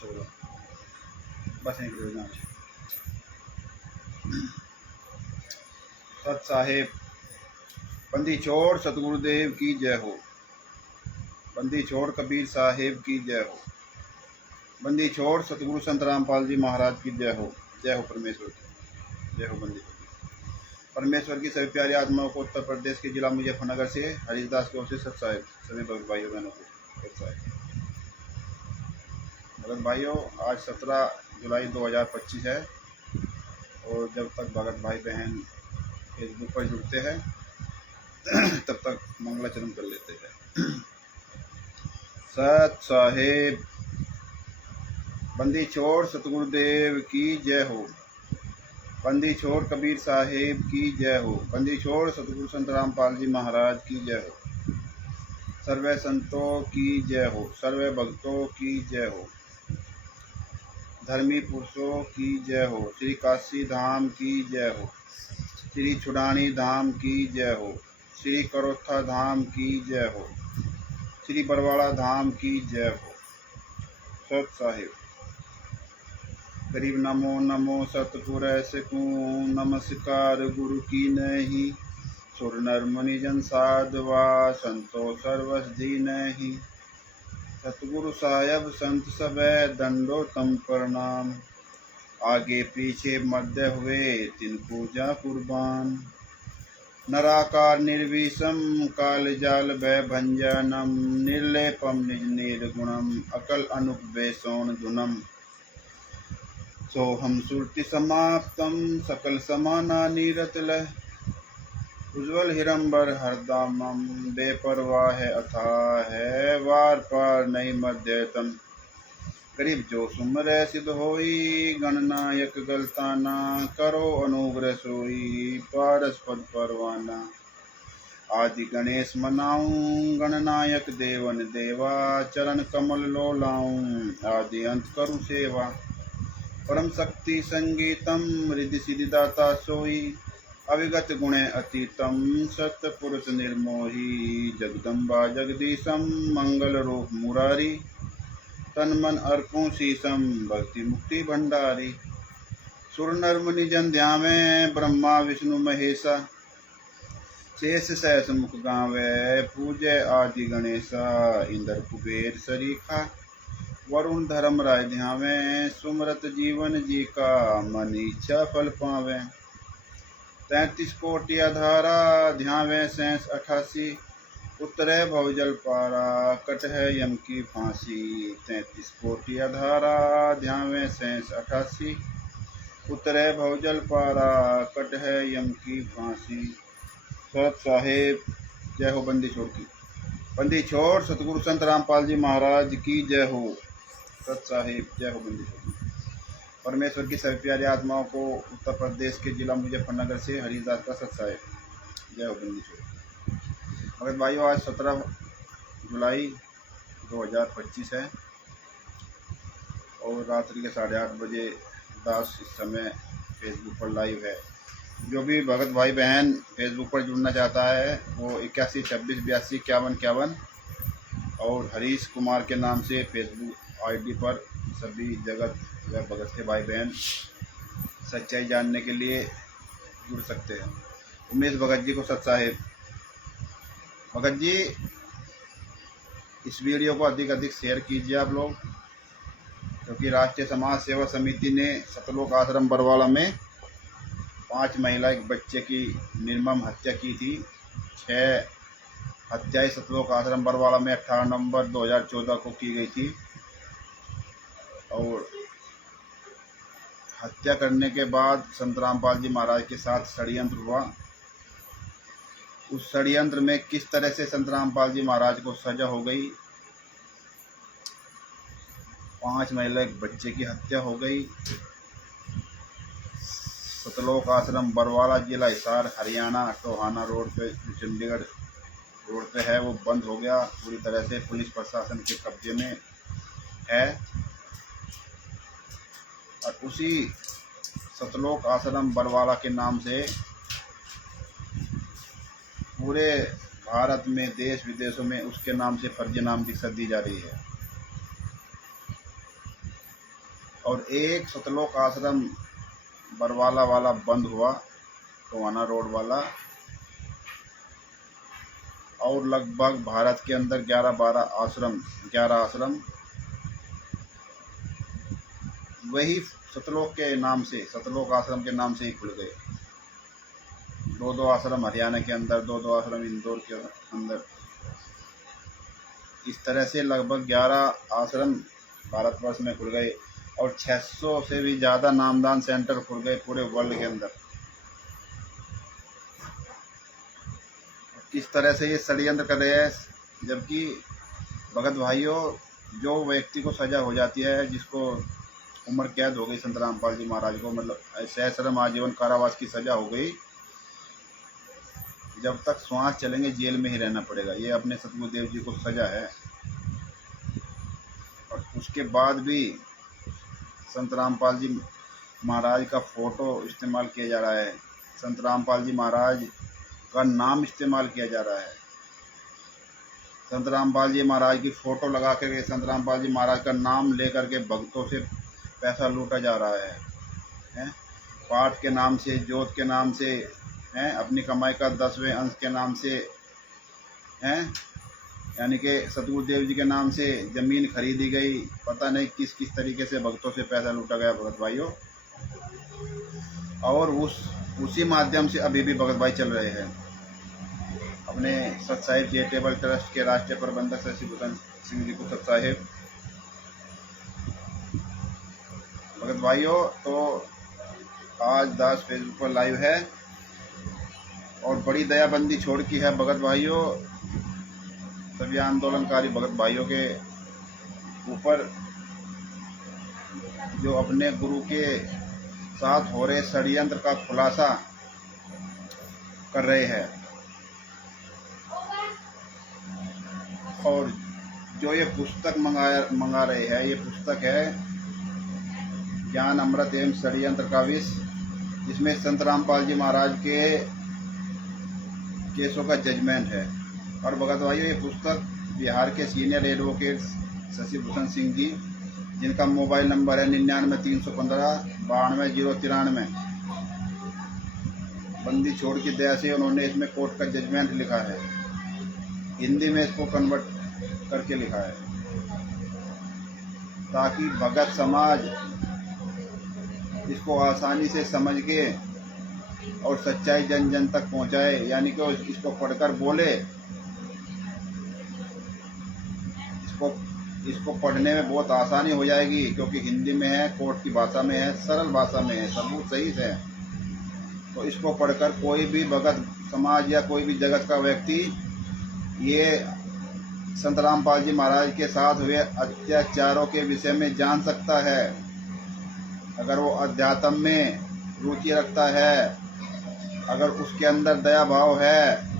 छोड़ो बस निकलो यहाँ से। सत साहेब बंदी छोड़ सतगुरुदेव की जय हो। बंदी छोड़ कबीर साहेब की जय हो। बंदी छोड़ सतगुरु संत रामपाल जी महाराज की जय हो। जय हो परमेश्वर की जय हो। बंदी परमेश्वर की सभी प्यारी आत्माओं को उत्तर प्रदेश के जिला मुजफ्फरनगर से हरिदास की ओर से सत साहेब सभी भगत भाइयों बहनों को सत साहेब। भगत भाइयों आज 17 जुलाई 2025 है और जब तक भगत भाई बहन फेसबुक पर जुड़ते हैं तब तक मंगलाचरण कर लेते हैं। सत साहेब बंदी छोड़ सतगुरुदेव की जय हो। बंदी छोड़ कबीर साहेब की जय हो। बंदी छोड़ सतगुरु संत रामपाल जी महाराज की जय हो। सर्वे संतों की जय हो। सर्वे भक्तों की जय हो। धर्मी पुरुषों की जय हो। श्री काशी धाम की जय हो। श्री छुड़ानी धाम की जय हो। श्री करोथा धाम की जय हो। श्री बरवाड़ा धाम की जय हो। सत साहिब गरीब नमो नमो सतपुर ऐसकू नमस्कार गुरु की नहीं। सुर नर मुनि जन साधवा संतो सर्वस दीनहि। सतगुरु साहेब संत सबे दंडो तम प्रणाम। आगे पीछे मध्य हुए तिन पूजा कुर्बान। नराकार निर्विषम काल जाल भय भंजनम। निर्लेपम निज निर्गुणम अकल अनुप बेसोण धुनम। सोहम सुरति समाप्तम सकल समाना नीरतल। उज्ज्वल हिरंबर हरदामम बेपरवाह है अथाह है वार पार नहीं मध्यतम। करीब जो सुमरै सिद्ध होई गणनायक गलताना। करो अनुग्रह सोई पारस पद परवाना। आदि गणेश मनाऊं गणनायक देवन देवा। चरण कमल लो लाऊं आदि अंत करूं सेवा। परम शक्ति संगीतम रिद्धि सिद्धि दाता सोई। अविगत गुणे अतीतम सतपुरुष निर्मोही। जगदम्बा जगदीशम मंगल रूप मुरारी। तन मन अर्पूं शीशम भक्ति मुक्ति भंडारी। सुर नर मुनि जन ध्यावे ब्रह्मा विष्णु महेशा। शेष सहस मुख गावे पूजय आदि गणेशा। इंद्र कुबेर सरीखा वरुण धर्म राय ध्यावे। सुमरत जीवन जी का मन इच्छा फल पावे। 33 कोटि अधारा ध्यावे शेष 88। उतरे भवजल पारा कट है यम की फांसी। 33 कोटि अधारा ध्यावे शेष 88। उतरे भवजल पारा कट है यम की फांसी। सत साहेब जय हो। बंदी छोड़ की बंदी छोड़ सतगुरु संत रामपाल जी महाराज की जय हो। सत साहिब जय हो। बंदी छोड़ परमेश्वर की सभी प्यारी आत्माओं को उत्तर प्रदेश के जिला मुजफ्फरनगर से हरिदास का सत साहिब जय हो। बंदी छोड़ भगत भाइयों आज 17 जुलाई 2025 है और रात्रि के 8:30 बजे दास इस समय फेसबुक पर लाइव है। जो भी भगत भाई बहन फेसबुक पर जुड़ना चाहता है वो 81 26 82 51 51 और हरीश कुमार के नाम से फेसबुक आईडी पर सभी जगत या भगत के भाई बहन सच्चाई जानने के लिए जुड़ सकते हैं। उमेश भगत जी को सत साहेब। भगत जी इस वीडियो को अधिक अधिक शेयर कीजिए आप लोग, क्योंकि राष्ट्रीय समाज सेवा समिति ने सतलोक आश्रम बरवाला में 5 महिला एक बच्चे की निर्मम हत्या की थी। 6 हत्याएं सतलोक आश्रम बरवाला में 18 नवंबर 2014 को की गई थी और हत्या करने के बाद संत रामपाल जी महाराज के साथ षड्यंत्र हुआ। उस षड्यंत्र में किस तरह से संत रामपाल जी महाराज को सजा हो गई। 5 महिला एक बच्चे की हत्या हो गई। सतलोक आश्रम बरवाला जिला हिसार हरियाणा टोहाना रोड पे चंडीगढ़ रोड पे है वो बंद हो गया। पूरी तरह से पुलिस प्रशासन के कब्जे में है और उसी सतलोक आश्रम बरवाला के नाम से पूरे भारत में देश विदेशों में उसके नाम से फर्जी नाम की दी जा रही है। और एक सतलोक आश्रम बरवाला वाला बंद हुआ, टोहाना रोड वाला। और लगभग भारत के अंदर 11 आश्रम वही सतलोक के नाम से, सतलोक आश्रम के नाम से ही खुल गए। 2 आश्रम हरियाणा के अंदर, 2 आश्रम इंदौर के अंदर। इस तरह से लगभग 11 आश्रम भारतवर्ष में खुल गए और 600 से भी ज़्यादा नामदान सेंटर खुल गए पूरे वर्ल्ड के अंदर। किस तरह से ये षड्यंत्र कर रहे हैं, जबकि भगत भाइयों, जो व्यक्ति को सजा हो जाती है, जिसको उम्र कैद हो गई, संत रामपाल जी महाराज को मतलब सश्रम आजीवन कारावास की सजा हो गई, जब तक श्वास चलेंगे जेल में ही रहना पड़ेगा। ये अपने सतगुरुदेव जी को सजा है। और उसके बाद भी संत रामपाल जी महाराज का फोटो इस्तेमाल किया जा रहा है, संत रामपाल जी महाराज का नाम इस्तेमाल किया जा रहा है। संत रामपाल जी महाराज की फोटो लगा कर संत रामपाल जी महाराज का नाम लेकर के भक्तों से पैसा लूटा जा रहा है? पाठ के नाम से, जोत के नाम से, अपनी कमाई का 10वें अंश के नाम से, यानी कि सतगुरुदेव जी के नाम से जमीन खरीदी गई। पता नहीं किस किस तरीके से भक्तों से पैसा लूटा गया भगत भाइयों। और उसी माध्यम से अभी भी भगत भाई चल रहे हैं। अपने सतसाहिब चैरिटेबल ट्रस्ट के राष्ट्रीय प्रबंधक शशि भूषण सिंह जी को सतसाहिब। भगत भाइयों, तो आज दास फेसबुक पर लाइव है और बड़ी दयाबंदी छोड़ की है भगत भाइयों सभी आंदोलनकारी भगत भाइयों के ऊपर, जो अपने गुरु के साथ हो रहे षड्यंत्र का खुलासा कर रहे हैं। और जो ये पुस्तक मंगा रहे हैं, ये पुस्तक है ज्ञान अमृत एवं षड्यंत्र का विष, जिसमें संत रामपाल जी महाराज के केसों का जजमेंट है। और भगत भाइयों, ये पुस्तक बिहार के सीनियर एडवोकेट शशि भूषण सिंह जी, जिनका मोबाइल नंबर है 99-315-92-093, बंदी छोड़ की दया से उन्होंने इसमें कोर्ट का जजमेंट लिखा है। हिंदी में इसको कन्वर्ट करके लिखा है, ताकि भगत समाज इसको आसानी से समझ के और सच्चाई जन जन तक पहुंचाए, यानी कि इसको पढ़कर बोले। इसको पढ़ने में बहुत आसानी हो जाएगी, क्योंकि हिंदी में है, कोर्ट की भाषा में है, सरल भाषा में है, सबूत सही से है। तो इसको पढ़कर कोई भी भगत समाज या कोई भी जगत का व्यक्ति ये संत रामपाल जी महाराज के साथ हुए अत्याचारों के विषय में जान सकता है। अगर वो अध्यात्म में रुचि रखता है, अगर उसके अंदर दया भाव है,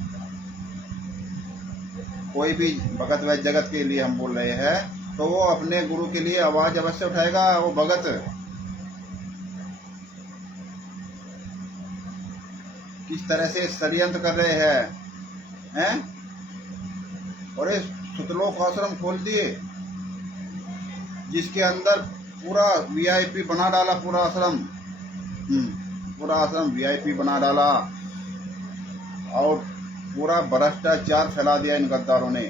कोई भी भगत व जगत के लिए हम बोल रहे हैं, तो वो अपने गुरु के लिए आवाज अवश्य उठाएगा। वो भगत किस तरह से षड्यंत्र कर रहे हैं? और ये सतलोक आश्रम खोल दिए, जिसके अंदर पूरा वीआईपी बना डाला, पूरा आश्रम वीआईपी बना डाला और पूरा भ्रष्टाचार फैला दिया इन गद्दारों ने।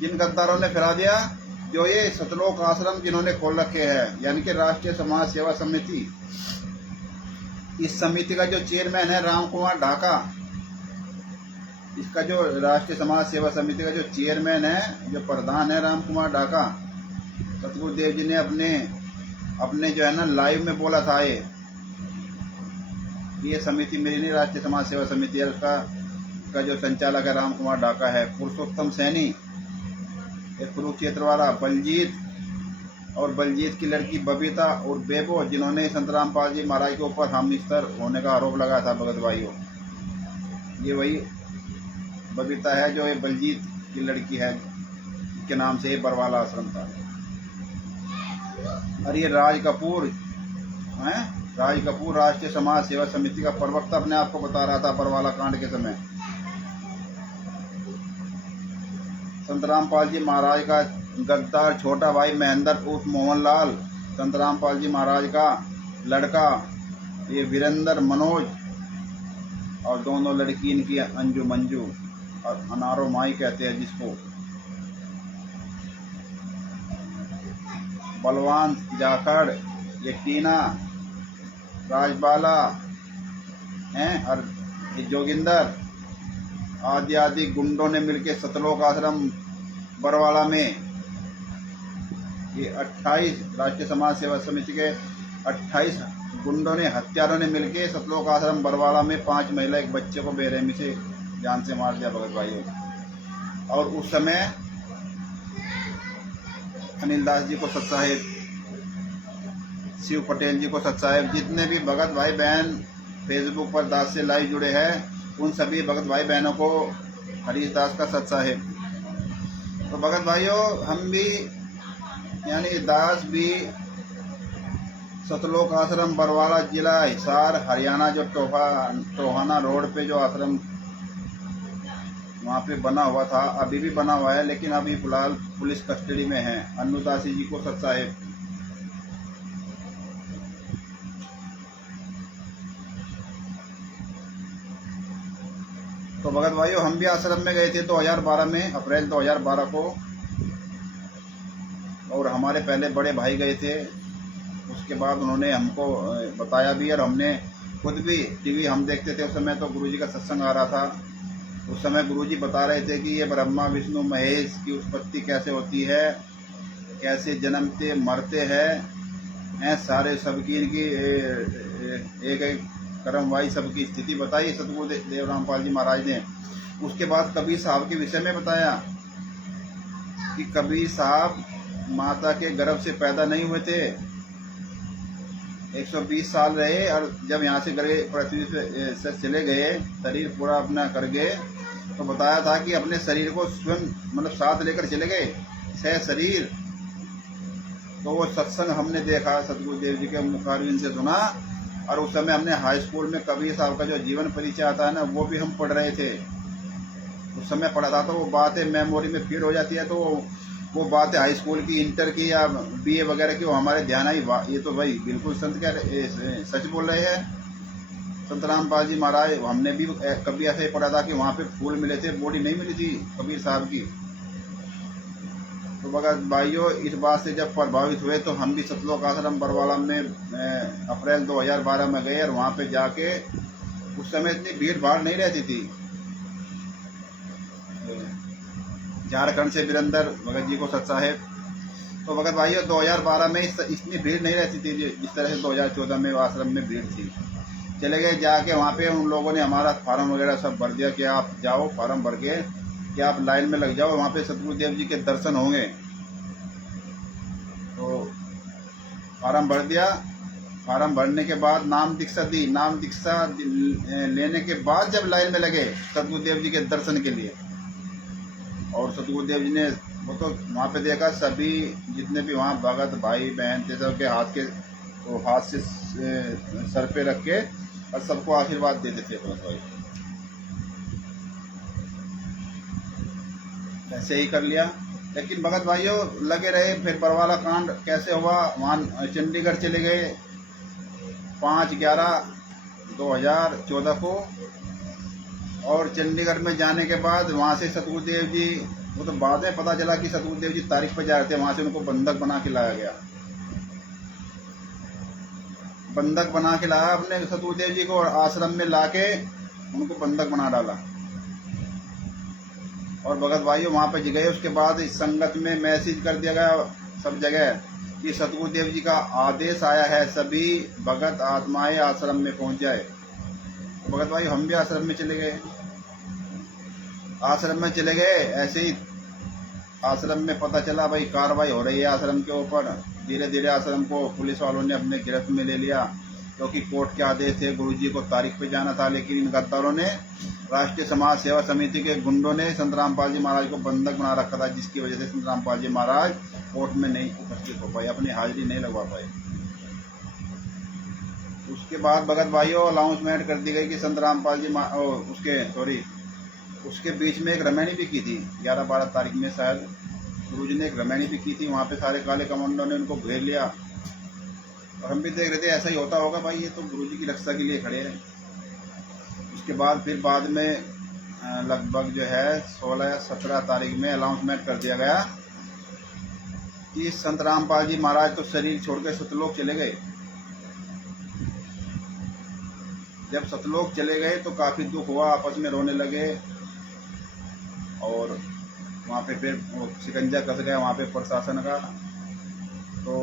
किन गद्दारों ने फैला दिया? जो ये सतलोक आश्रम जिन्होंने खोल रखे हैं, यानी कि राष्ट्रीय समाज सेवा समिति। इस समिति का जो चेयरमैन है राम कुमार ढाका, इसका जो राष्ट्रीय समाज सेवा समिति का जो चेयरमैन है, जो प्रधान है राम कुमार ढाका, सतगुरुदेव जी ने अपने जो है ना लाइव में बोला था ये समिति मेरी नहीं, राष्ट्रीय समाज सेवा समिति है। उसका जो संचालक है राम कुमार ढाका है। पुरुषोत्तम सैनी, एक कुरुक्षेत्र वाला, बलजीत और बलजीत की लड़की बबीता और बेबो, जिन्होंने संत रामपाल जी महाराज के ऊपर हमनिस्तर होने का आरोप लगाया था भगत भाइयों। ये वही बबीता है जो ये बलजीत की लड़की है, के नाम से ये बरवाला आश्रम था। और ये राज कपूर राष्ट्रीय समाज सेवा समिति का प्रवक्ता अपने आप को बता रहा था बरवाला कांड के समय। संत रामपाल जी महाराज का गद्दार छोटा भाई महेंद्र उर्फ मोहनलाल संत रामपाल जी महाराज का लड़का ये वीरेंद्र मनोज, और दोनों लड़की इनकी अंजू मंजू, और अनारो माई कहते हैं जिसको। बलवान जाखड़, ये टीना, राजबाला हैं, और ये जोगिंदर आदि आदि गुंडों ने मिलकर सतलोक आश्रम बरवाला में ये 28 राष्ट्रीय समाज सेवा समिति के 28 गुंडों ने, हत्यारों ने मिलकर सतलोक आश्रम बरवाला में 5 महिला एक बच्चे को बेरहमी से जान से मार दिया भगत भाइयों। और उस समय अनिल दास जी को सतसाहेब, शिव पटेल जी को सतसाहेब, जितने भी भगत भाई बहन फेसबुक पर दास से लाइव जुड़े हैं उन सभी भगत भाई बहनों को हरीश दास का सतसाहेब। तो भगत भाइयों, हम भी यानी दास भी सतलोक आश्रम बरवाला, जिला हिसार, हरियाणा, जो टोहाना रोड पे जो आश्रम वहाँ पे बना हुआ था, अभी भी बना हुआ है, लेकिन अभी फिलहाल पुलिस कस्टडी में है। अन्नुदासी जी को सतसाहेब। तो भगत भाइयों, हम भी आश्रम में गए थे 2012 में, अप्रैल 2012 को, और हमारे पहले बड़े भाई गए थे। उसके बाद उन्होंने हमको बताया भी, और हमने खुद भी टीवी हम देखते थे। उस समय तो गुरुजी का सत्संग आ रहा था। उस समय गुरुजी बता रहे थे कि ये ब्रह्मा विष्णु महेश की उत्पत्ति कैसे होती है, कैसे जन्मते मरते हैं, सारे सबकी इनकी एक एक कर्मवाही सबकी स्थिति बताई सतगुरु देव रामपाल जी महाराज ने। उसके बाद कबीर साहब के विषय में बताया कि कबीर साहब माता के गर्भ से पैदा नहीं हुए थे, 120 साल रहे, और जब यहाँ से गए पृथ्वी से चले गए, शरीर पूरा अपना कर गए, तो बताया था कि अपने शरीर को स्वयं मतलब साथ लेकर चले गए, सह शरीर। तो वो सत्संग हमने देखा, सतगुरु देव जी के मुखारविंद से सुना, और उस समय हमने हाई स्कूल में कबीर साहब का जो जीवन परिचय आता है ना, वो भी हम पढ़ रहे थे। उस समय पढ़ा था, तो वो बातें मेमोरी में फीड हो जाती है। तो वो बातें हाई स्कूल की, इंटर की या बीए वगैरह की, वो हमारे ध्यान आई। ये तो भाई बिल्कुल संत क्या सच बोल रहे हैं संत रामपाल जी महाराज। हमने भी कभी ऐसे ही पढ़ा था कि वहाँ पे फूल मिले थे, बॉडी नहीं मिली थी कबीर साहब की। तो भगत भाइयों, इस बात से जब प्रभावित हुए तो हम भी सतलोक आश्रम बरवाला में अप्रैल 2012 में गए, और वहाँ पे जाके उस समय इतनी भीड़ भाड़ नहीं रहती थी। झारखंड से वीरेंद्र भगत जी को सतसाहेब। तो भगत भाइयों, 2012 में इतनी भीड़ नहीं रहती थी जिस तरह से 2014 में आश्रम में भीड़ थी। चले गए, जाके वहाँ पे उन लोगों ने हमारा फार्म वगैरह सब भर दिया कि आप जाओ फार्म भर के कि आप लाइन में लग जाओ, वहाँ पे सतगुरु देव जी के दर्शन होंगे। तो फार्म भर दिया। फार्म भरने के बाद नाम दीक्षा दी। नाम दीक्षा लेने के बाद जब लाइन में लगे सतगुरु देव जी के दर्शन के लिए, और सतगुरु देव जी ने वो तो वहाँ पे देखा, सभी जितने भी वहाँ भगत भाई बहन थे सबके हाथ से सर पे रख के और सबको आशीर्वाद देते थे। भाई ऐसे ही कर लिया। लेकिन भगत भाइयों लगे रहे। फिर बरवाला कांड कैसे हुआ, वहाँ चंडीगढ़ चले गए 5/11/2014 को, और चंडीगढ़ में जाने के बाद वहाँ से सतगुरु देव जी, वो तो बाद में पता चला कि सतगुरु देव जी तारीख पर जा रहे थे, वहाँ से उनको बंधक बना के लाया गया। बंधक बना के लाया अपने सतगुरु देव जी को, और आश्रम में लाके उनको बंधक बना डाला। और भगत भाइयों वहाँ पे गए, उसके बाद इस संगत में मैसेज कर दिया गया सब जगह कि सतगुरु देव जी का आदेश आया है सभी भगत आत्माएं आश्रम में पहुँच जाए। तो भगत भाइयों हम भी आश्रम में चले गए। आश्रम में चले गए, ऐसे ही आश्रम में पता चला भाई कार्रवाई हो रही है आश्रम के ऊपर। धीरे धीरे आश्रम को पुलिस वालों ने अपने गिरफ्त में ले लिया, क्योंकि कोर्ट के आदेश थे, गुरुजी को तारीख पे जाना था। लेकिन इन गद्दारों ने, राष्ट्रीय समाज सेवा समिति के गुंडों ने संत रामपाल जी महाराज को बंधक बना रखा था, जिसकी वजह से संत रामपाल जी महाराज कोर्ट में नहीं उपस्थित हो पाए, अपनी हाजिरी नहीं लगवा पाए। उसके बाद भगत भाइयों अनाउंसमेंट कर दी गई कि संत रामपाल जी उसके बीच में एक रमैनी भी की थी 11-12 तारीख में, शायद गुरुजी ने एक रमैनी भी की थी। वहाँ पे सारे काले कमांडो ने उनको घेर लिया, और हम भी देख रहे थे ऐसा ही होता होगा भाई, ये तो गुरुजी की रक्षा के लिए खड़े हैं। उसके बाद फिर बाद में लगभग जो है 16 या 17 तारीख में अनाउंसमेंट कर दिया गया कि संत रामपाल जी महाराज तो शरीर छोड़ के सतलोक चले गए। जब सतलोक चले गए तो काफ़ी दुख हुआ, आपस में रोने लगे और वहाँ पे फिर शिकंजा कस गया वहाँ पे प्रशासन का। तो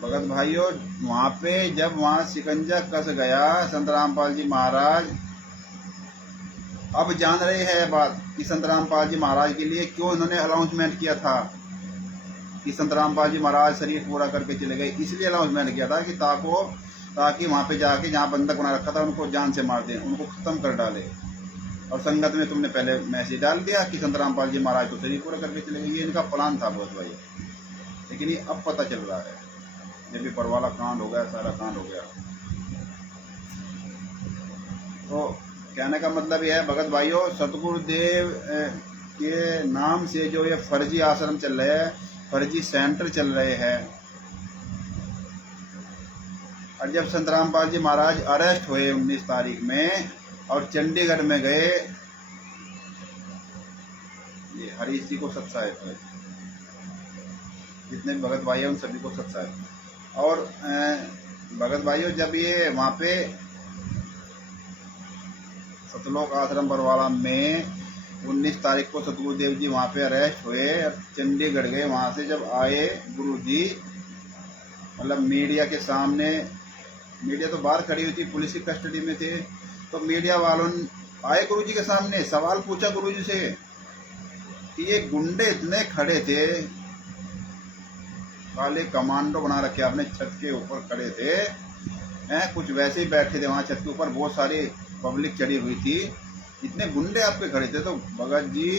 भगत भाइयों, वहाँ पे जब वहाँ शिकंजा कस गया संत रामपाल जी महाराज, अब जान रहे हैं बात कि संत रामपाल जी महाराज के लिए क्यों इन्होंने अनाउंसमेंट किया था कि संत रामपाल जी महाराज शरीर पूरा करके चले गए। इसलिए अनाउंसमेंट किया था कि ताकि वहाँ पे जाके जहाँ बंधक बना रखा था उनको जान से मार दें, उनको खत्म कर डाले। और संगत में तुमने पहले मैसेज डाल दिया कि संत रामपाल जी महाराज तो शरीर पूरा करके चले गए। ये इनका प्लान था बहुत भाई, लेकिन ये अब पता चल रहा है जब भी परवाला कांड हो गया, सारा कांड हो गया। तो कहने का मतलब यह है भगत भाइयों, सतगुरुदेव के नाम से जो ये फर्जी आश्रम चल रहे हैं, फर्जी सेंटर चल रहे हैं, और जब संत रामपाल जी महाराज अरेस्ट हुए 19 तारीख में और चंडीगढ़ में गए, ये हरीश जी को सत्साहित है, जितने भगत भाई हैं उन सभी को सत्साहित। और भगत भाइयों, जब ये वहाँ पे सतलोक आश्रम बरवाला में 19 तारीख को सतगुरुदेव जी वहाँ पे अरेस्ट हुए, चंडीगढ़ गए। वहाँ से जब आए गुरु जी, मतलब मीडिया के सामने, मीडिया तो बाहर खड़ी हुई थी, पुलिस की कस्टडी में थे, तो मीडिया वालों आए गुरु जी के सामने, सवाल पूछा गुरु जी से कि ये गुंडे इतने खड़े थे, काले कमांडो बना रखे आपने, छत के ऊपर खड़े थे, कुछ वैसे ही बैठे थे वहाँ छत के ऊपर, बहुत सारी पब्लिक चढ़ी हुई थी, इतने गुंडे आपके खड़े थे। तो भगत जी,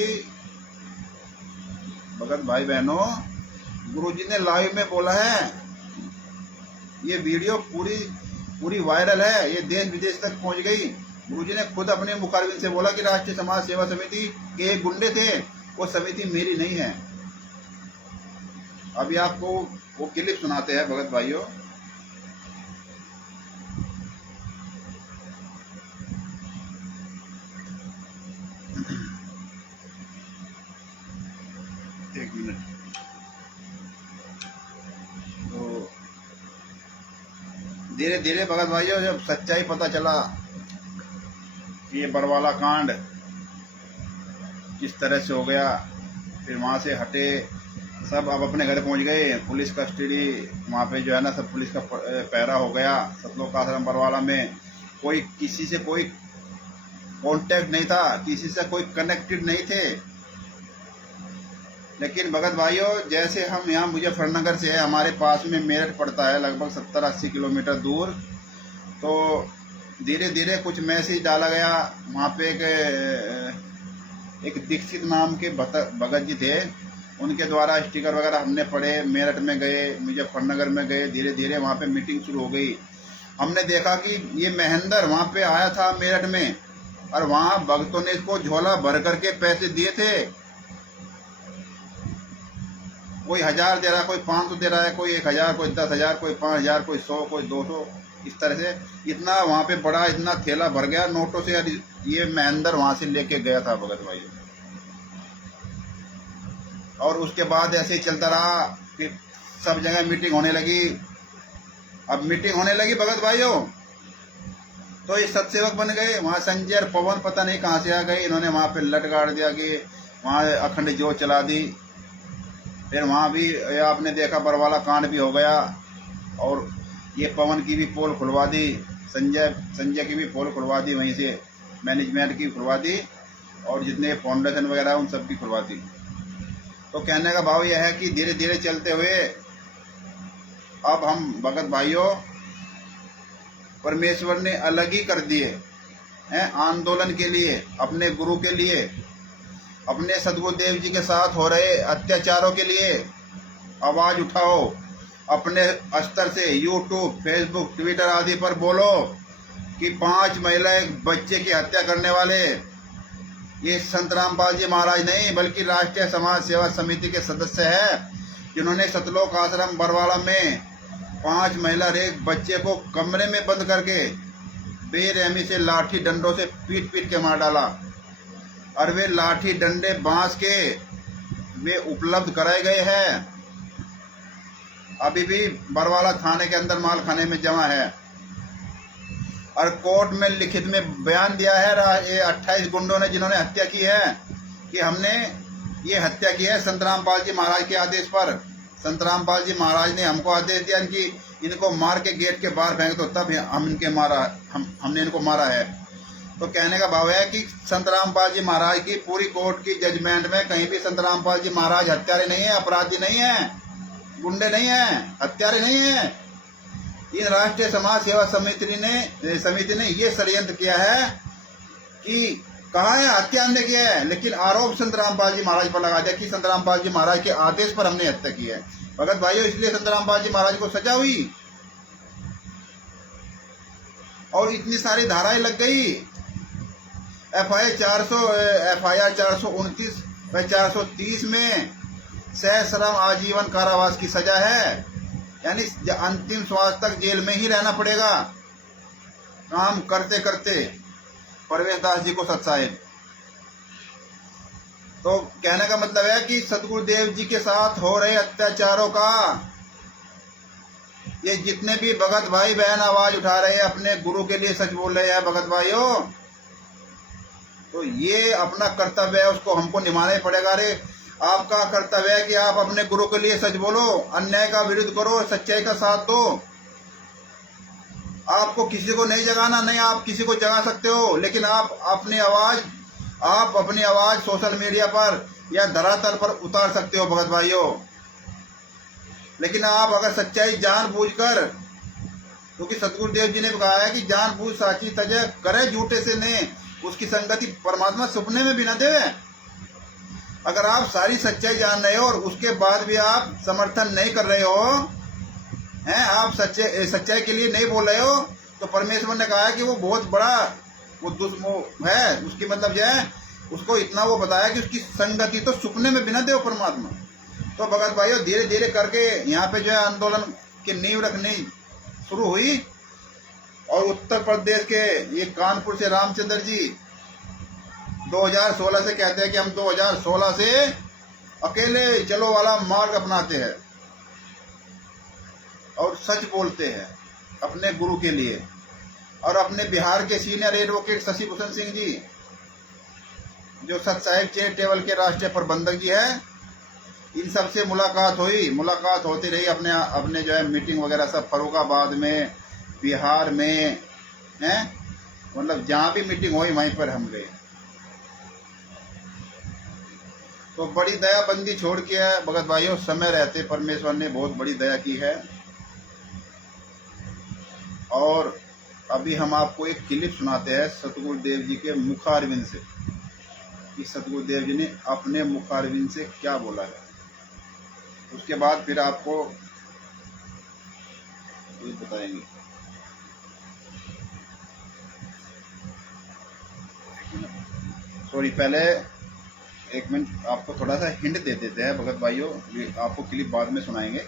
भगत भाई बहनों, गुरु जी ने लाइव में बोला है, ये वीडियो पूरी वायरल है, ये देश विदेश तक पहुंच गई। गुरुजी ने खुद अपने मुखारबिन से बोला कि राष्ट्रीय समाज सेवा समिति के गुंडे थे, वो समिति मेरी नहीं है। अभी आपको वो क्लिप सुनाते हैं भगत भाइयों। एक मिनट। तो धीरे धीरे भगत भाइयों जब सच्चाई पता चला कि ये बरवाला कांड किस तरह से हो गया, फिर वहाँ से हटे, सब अब अपने घर पहुँच गए। पुलिस कस्टडी वहाँ पे जो है ना, सब पुलिस का पहरा हो गया। सतलोक आश्रम बरवाला में कोई किसी से कोई कांटेक्ट नहीं था, किसी से कोई कनेक्टेड नहीं थे। लेकिन भगत भाइयों, जैसे हम यहाँ मुजफ्फरनगर से है, हमारे पास में मेरठ पड़ता है लगभग 70-80 किलोमीटर दूर, तो धीरे धीरे कुछ मैसेज डाला गया। वहाँ पे एक दीक्षित नाम के भगत जी थे, उनके द्वारा स्टिकर वगैरह हमने पढ़े, मेरठ में गए, मुजफ्फरनगर में गए, धीरे धीरे वहाँ पे मीटिंग शुरू हो गई। हमने देखा कि ये महेंद्र वहाँ पे आया था मेरठ में, और वहाँ भक्तों ने इसको झोला भर करके पैसे दिए थे। कोई 1000 दे रहा है, कोई 500 दे रहा है, कोई 1000, कोई 10,000, कोई 5,000, कोई 100, कोई 200, इस तरह से इतना वहाँ पे बड़ा इतना थैला भर गया नोटों से। ये महेंद्र वहाँ से लेके गया था भगत भाई। और उसके बाद ऐसे ही चलता रहा, फिर सब जगह मीटिंग होने लगी। अब मीटिंग होने लगी भगत भाइयों, तो ये सतसेवक बन गए। वहाँ संजय और पवन पता नहीं कहाँ से आ गए, इन्होंने वहाँ पे लट गाड़ दिया कि वहाँ अखंड ज्योत चला दी। फिर वहाँ भी आपने देखा बरवाला कांड भी हो गया, और ये पवन की भी पोल खुलवा दी, संजय की भी पोल खुलवा दी, वहीं से मैनेजमेंट की खुलवा दी, और जितने फाउंडेशन वगैरह उन सब की खुलवा दी। तो कहने का भाव यह है कि धीरे धीरे चलते हुए अब हम भगत भाइयों, परमेश्वर ने अलग ही कर दिए हैं आंदोलन के लिए, अपने गुरु के लिए, अपने सदगुरुदेव जी के साथ हो रहे अत्याचारों के लिए आवाज उठाओ। अपने स्तर से यूट्यूब, फेसबुक, ट्विटर आदि पर बोलो कि 5 महिला एक बच्चे की हत्या करने वाले ये संत रामपाल जी महाराज नहीं, बल्कि राष्ट्रीय समाज सेवा समिति के सदस्य हैं, जिन्होंने सतलोक आश्रम बरवाला में 5 महिला एक बच्चे को कमरे में बंद करके बेरहमी से लाठी डंडों से पीट पीट के मार डाला। और वे लाठी डंडे बांस के वे उपलब्ध कराए गए हैं, अभी भी बरवाला थाने के अंदर माल खाने में जमा है। और कोर्ट में लिखित में बयान दिया है ये 28 गुंडों ने जिन्होंने हत्या की है कि हमने ये हत्या की है संत रामपाल जी महाराज के आदेश पर। संत रामपाल जी महाराज ने हमको आदेश दिया कि इनको मार के गेट के बाहर फेंक दो, तब हमने इनको मारा है। तो कहने का भाव है कि संत रामपाल जी महाराज की पूरी कोर्ट की जजमेंट में कहीं भी संत रामपाल जी महाराज हत्यारे नहीं है, अपराधी नहीं है, गुंडे नहीं है, हत्यारे नहीं है। इन राष्ट्रीय समाज सेवा समिति ने ये षड्यंत्र किया है कि कहा है हत्या हमने किया है, लेकिन आरोप संत रामपाल जी महाराज पर लगा दिया कि संत रामपाल जी महाराज के आदेश पर हमने हत्या की है। भगत भाइयों, इसलिए संत रामपाल जी महाराज को सजा हुई और इतनी सारी धाराएं लग गई। FIR 429 व 430 में सहश्रम आजीवन कारावास की सजा है, यानी अंतिम श्वास तक जेल में ही रहना पड़ेगा काम करते करते। परवेश दास जी को सत्साहिब। तो कहने का मतलब है कि सतगुरुदेव जी के साथ हो रहे अत्याचारों का ये जितने भी भगत भाई बहन आवाज उठा रहे हैं, अपने गुरु के लिए सच बोल रहे हैं भगत भाइयों, तो ये अपना कर्तव्य है, उसको हमको निभाना ही पड़ेगा। अरे आपका कर्तव्य है कि आप अपने गुरु के लिए सच बोलो, अन्याय का विरोध करो, सच्चाई का साथ दो। आपको किसी को नहीं जगाना, नहीं आप किसी को जगा सकते हो, लेकिन आप अपनी आवाज सोशल मीडिया पर या धरातल पर उतार सकते हो भगत भाइयों। लेकिन आप अगर सच्चाई जानबूझकर, क्योंकि सतगुरुदेव जी ने कहा है कि जानबूझ साची तजय करे झूठे से ने, उसकी संगति परमात्मा सपने में भी न देवे। अगर आप सारी सच्चाई जान रहे हो और उसके बाद भी आप समर्थन नहीं कर रहे हो हैं, आप सच्चाई के लिए नहीं बोल रहे हो, तो परमेश्वर ने कहा है कि वो बहुत बड़ा वो है, उसकी मतलब यह है, उसको इतना वो बताया कि उसकी संगति तो सुपने में भी न दे परमात्मा। तो भगत भाइयों, धीरे धीरे करके यहाँ पे जो है आंदोलन की नींव रखनी शुरू हुई। और उत्तर प्रदेश के ये कानपुर से रामचंद्र जी 2016 से कहते हैं कि हम 2016 से अकेले चलो वाला मार्ग अपनाते हैं और सच बोलते हैं अपने गुरु के लिए। और अपने बिहार के सीनियर एडवोकेट शशि भूषण सिंह जी, जो सत्साहिब चैरिटेबल के राष्ट्रीय प्रबंधक जी है, इन सब से मुलाकात होती रही। अपने जो है मीटिंग वगैरह सब फर्रुखाबाद में, बिहार में हैं, मतलब जहाँ भी मीटिंग हुई वहीं पर हम गए। तो बड़ी दयाबंदी छोड़ के है भगत भाइयों, समय रहते परमेश्वर ने बहुत बड़ी दया की है। और अभी हम आपको एक क्लिप सुनाते हैं सतगुरुदेव जी के मुखारविंद से, कि सतगुरुदेव जी ने अपने मुखारविंद से क्या बोला है। उसके बाद फिर आपको बताएंगे। सॉरी, पहले एक मिनट आपको थोड़ा सा हिंट दे देते हैं भगत भाइयों, आपको क्लिप बाद में सुनाएंगे।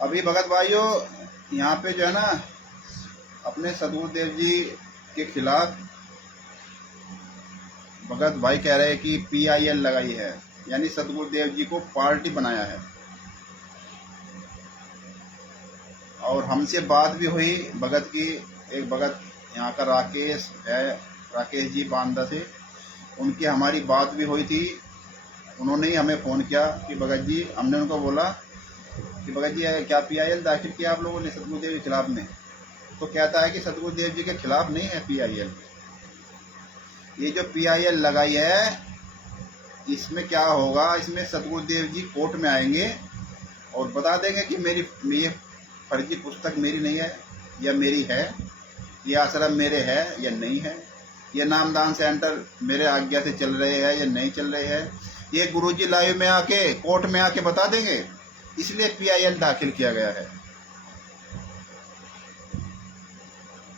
अभी भगत भाइयों यहाँ पे जो है ना, अपने सतगुरुदेव जी के खिलाफ भगत भाई कह रहे हैं कि PIL लगाई है, यानी सतगुरुदेव जी को पार्टी बनाया है। और हमसे बात भी हुई भगत की, एक भगत यहाँ का राकेश है, राकेश जी बांदा से, उनकी हमारी बात भी हुई थी। उन्होंने ही हमें फ़ोन किया कि भगत जी, हमने उनको बोला कि भगत जी क्या PIL दाखिल किया आप लोगों ने सतगुरुदेव के खिलाफ में? तो कहता है कि सतगुरुदेव जी के खिलाफ नहीं है PIL। ये जो PIL लगाई है, इसमें क्या होगा, इसमें सतगुरुदेव जी कोर्ट में आएंगे और बता देंगे कि ये फर्जी पुस्तक मेरी नहीं है या मेरी है, ये आश्रम मेरे है या नहीं है, ये नामदान सेंटर मेरे आज्ञा से चल रहे हैं या नहीं चल रहे हैं, ये गुरुजी लाइव में आके कोर्ट में आके बता देंगे। इसलिए PIL दाखिल किया गया है।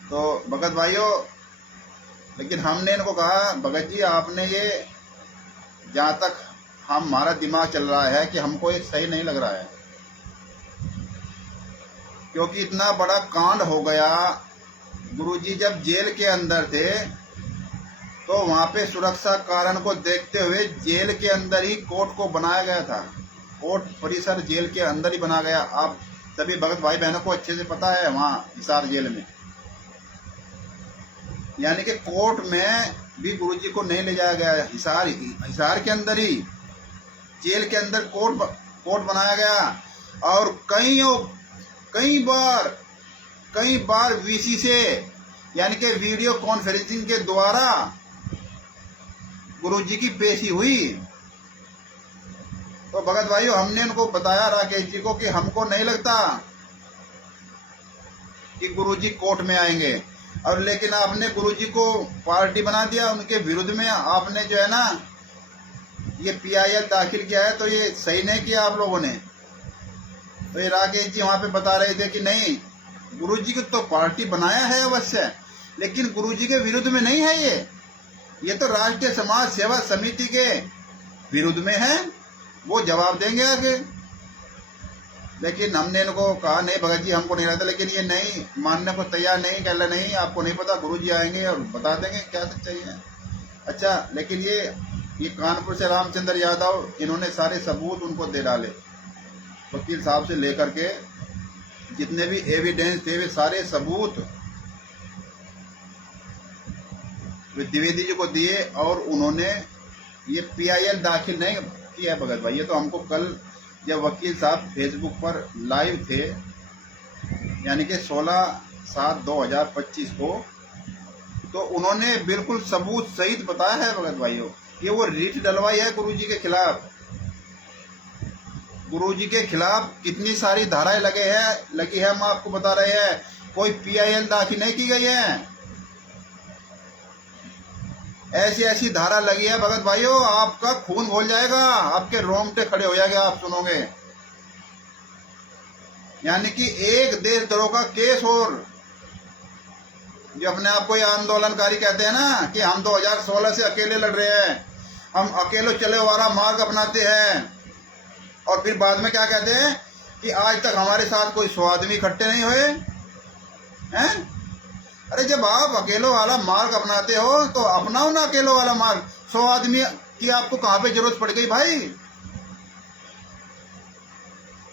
तो भगत भाइयों, लेकिन हमने इनको कहा भगत जी, आपने ये, जहाँ तक हमारा दिमाग चल रहा है कि हमको ये सही नहीं लग रहा है। क्योंकि इतना बड़ा कांड हो गया। गुरुजी जब जेल के अंदर थे तो वहां पे सुरक्षा कारण को देखते हुए जेल के अंदर ही कोर्ट को बनाया गया था। कोर्ट परिसर जेल के अंदर ही बना गया। आप सभी भगत भाई बहनों को अच्छे से पता है, वहां हिसार जेल में, यानी कि कोर्ट में भी गुरुजी को नहीं ले जाया गया। हिसार के अंदर ही जेल के अंदर कोर्ट बनाया गया। और कई बार वीसी से, यानी कि वीडियो कॉन्फ्रेंसिंग के द्वारा गुरुजी की पेशी हुई। तो भगत भाइयों, हमने उनको बताया राकेश जी को कि हमको नहीं लगता कि गुरुजी कोर्ट में आएंगे, और लेकिन आपने गुरुजी को पार्टी बना दिया। उनके विरुद्ध में आपने जो है ना ये PIL दाखिल किया है, तो ये सही नहीं किया आप लोगों ने। तो ये राकेश जी वहां पे बता रहे थे कि नहीं, गुरुजी की तो पार्टी बनाया है अवश्य, लेकिन गुरुजी के विरुद्ध में नहीं है। ये तो राष्ट्रीय समाज सेवा समिति के विरुद्ध में है, वो जवाब देंगे आगे। लेकिन हमने इनको कहा नहीं भगत जी, हमको नहीं लगता, लेकिन ये नहीं मानने को तैयार नहीं। कह रहे नहीं, आपको नहीं पता, गुरुजी आएंगे और बता देंगे क्या सच्चाई है। अच्छा, लेकिन ये कानपुर से रामचंद्र यादव, इन्होंने सारे सबूत उनको दे डाले, वकील साहब से लेकर के जितने भी एविडेंस थे वे सारे सबूत वे द्विवेदी जी को दिए, और उन्होंने ये PIL दाखिल नहीं किया भगत भाई। ये तो हमको कल जब वकील साहब फेसबुक पर लाइव थे, यानी कि 16/7/2025 को, तो उन्होंने बिल्कुल सबूत सहित बताया है भगत भाइयों। ये वो रीट डलवाई है गुरुजी के खिलाफ। गुरुजी के खिलाफ कितनी सारी धाराएं लगी है, हम आपको बता रहे हैं। कोई PIL दाखिल नहीं की गई है, ऐसी धारा लगी है भगत भाइयों, आपका खून खोल जाएगा, आपके रोंगटे खड़े हो जाएंगे आप सुनोगे। यानी कि एक देशद्रोह का केस, और जो अपने आप को ये आंदोलनकारी कहते हैं ना कि हम 2016 से अकेले लड़ रहे हैं, हम अकेले चले वाला मार्ग अपनाते हैं, और फिर बाद में क्या कहते हैं कि आज तक हमारे साथ कोई 100 आदमी इकट्ठे नहीं हुए हैं। अरे जब आप अकेलो वाला मार्ग अपनाते हो तो अपनाओ ना अकेलो वाला मार्ग। 100 आदमी की आपको कहाँ पे जरूरत पड़ गई भाई।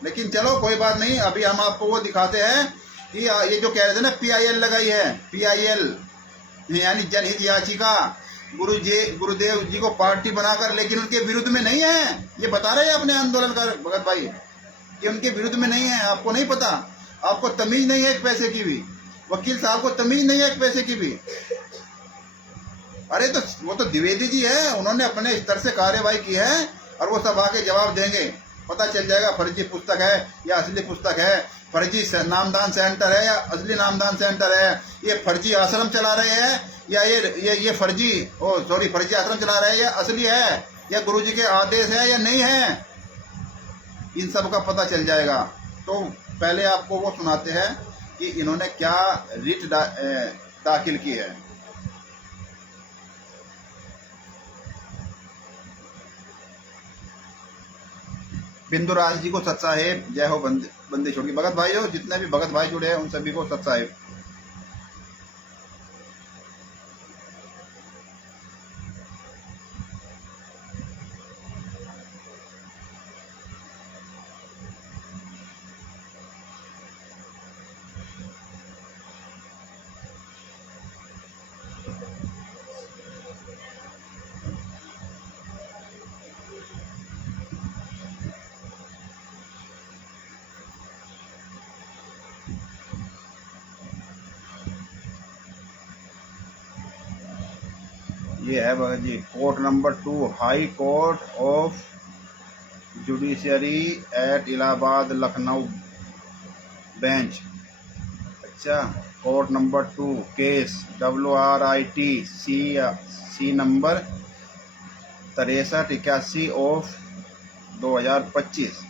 लेकिन चलो कोई बात नहीं, अभी हम आपको वो दिखाते हैं कि ये जो कह रहे थे ना PIL लगाई है, PIL यानी जनहित याचिका, गुरुदेव जी को पार्टी बनाकर, लेकिन उनके विरुद्ध में नहीं है। ये बता रहे हैं अपने आंदोलनकार भगत भाई कि उनके विरुद्ध में नहीं है। आपको नहीं पता, आपको तमीज नहीं है एक पैसे की भी, वकील साहब को तमीज नहीं है एक पैसे की भी। अरे तो वो तो द्विवेदी जी है, उन्होंने अपने स्तर से कार्यवाही की है, और वो सब आके जवाब देंगे। पता चल जाएगा फर्जी पुस्तक है या असली पुस्तक है, फर्जी नामदान सेंटर है या असली नामदान सेंटर है, ये फर्जी आश्रम चला रहे हैं या ये फर्जी फर्जी आश्रम चला रहे हैं, या असली है, या गुरुजी के आदेश है या नहीं है। इन सब का पता चल जाएगा। तो पहले आपको वो सुनाते हैं कि इन्होंने क्या रिट दाखिल की है। बिंदु राज जी को सत साहेब, जय हो बंदी छोड़ की। भगत भाइयों, जितने भी भगत भाई जुड़े हैं उन सभी को सत साहेब। ये है Bhagat ji, court number 2, high court of judiciary at Allahabad Lucknow bench. अच्छा, court number 2, case WRIT C number 6381/2025।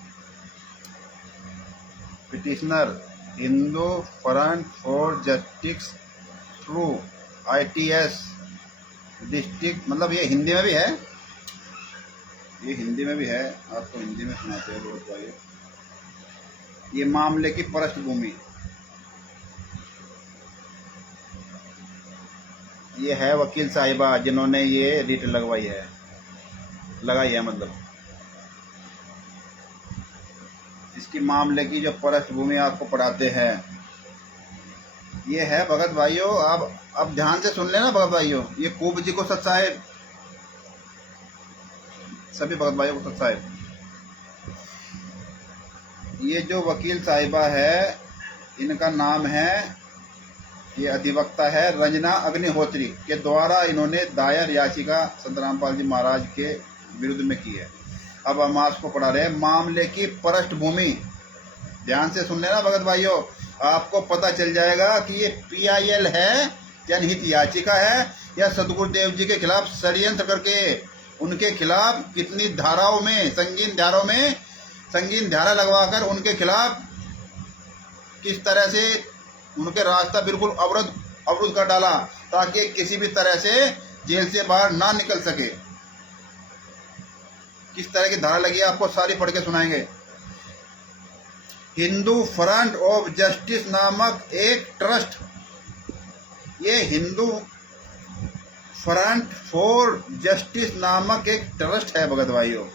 Petitioner Hindu front for justice through ITS district, मतलब ये हिंदी में भी है, ये हिंदी में भी है, आपको हिंदी में सुनाते हैं बहुत भाई। ये मामले की पृष्ठभूमि, ये है वकील साहिबा जिन्होंने ये रीट लगाई है, मतलब इसकी मामले की जो पृष्ठभूमि आपको पढ़ाते हैं ये है भगत भाइयों। आप अब ध्यान से सुन लेना भगत भाइयों, ये खूब जी को सत साहेब, सभी भगत भाइयों को सत साहेब। ये जो वकील साहिबा है इनका नाम है, ये अधिवक्ता है रंजना अग्निहोत्री के द्वारा इन्होंने दायर याचिका संत रामपाल जी महाराज के विरुद्ध में की है। अब हम आपको पढ़ा रहे हैं मामले की पृष्ठभूमि। ध्यान से सुन लेना भगत भाइयों, आपको पता चल जाएगा कि ये PIL है, जनहित याचिका है, या सदगुरुदेव जी के खिलाफ षड्यंत्र करके उनके खिलाफ कितनी धाराओं में, संगीन धारा लगवाकर उनके खिलाफ किस तरह से उनके रास्ता बिल्कुल अवरुद्ध कर डाला ताकि किसी भी तरह से जेल से बाहर ना निकल सके। किस तरह की धारा लगी है आपको सारी पढ़ के सुनाएंगे। हिंदू फ्रंट ऑफ जस्टिस नामक एक ट्रस्ट, ये हिंदू फ्रंट फॉर जस्टिस नामक एक ट्रस्ट है भगत भाइयों,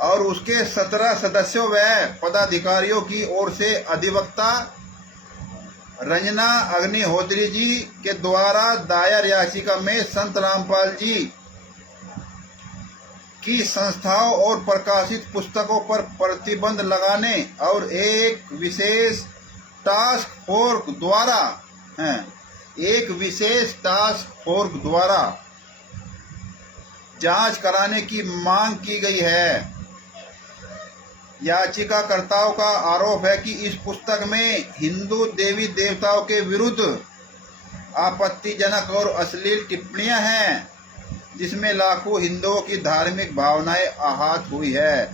और उसके 17 सदस्यों व पदाधिकारियों की ओर से अधिवक्ता रंजना अग्निहोत्री जी के द्वारा दायर याचिका में संत रामपाल जी की संस्थाओं और प्रकाशित पुस्तकों पर प्रतिबंध लगाने और एक विशेष टास्क फोर्स द्वारा जांच कराने की मांग की गई है। याचिकाकर्ताओं का आरोप है कि इस पुस्तक में हिंदू देवी देवताओं के विरुद्ध आपत्तिजनक और अश्लील टिप्पणियां हैं, जिसमें लाखों हिंदुओं की धार्मिक भावनाएं आहत हुई है।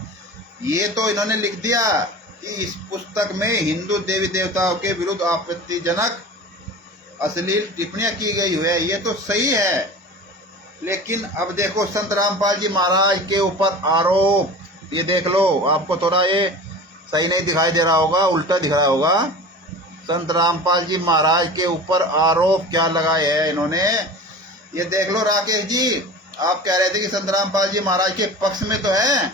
ये तो इन्होंने लिख दिया कि इस पुस्तक में हिंदू देवी देवताओं के विरुद्ध आपत्तिजनक अश्लील टिप्पणियां की गई है, ये तो सही है। लेकिन अब देखो संत रामपाल जी महाराज के ऊपर आरोप, ये देख लो, आपको थोड़ा ये सही नहीं दिखाई दे रहा होगा, उल्टा दिख रहा होगा। संत रामपाल जी महाराज के ऊपर आरोप क्या लगाए हैं इन्होंने, ये देख लो। राकेश जी, आप कह रहे थे कि संत रामपाल जी महाराज के पक्ष में तो है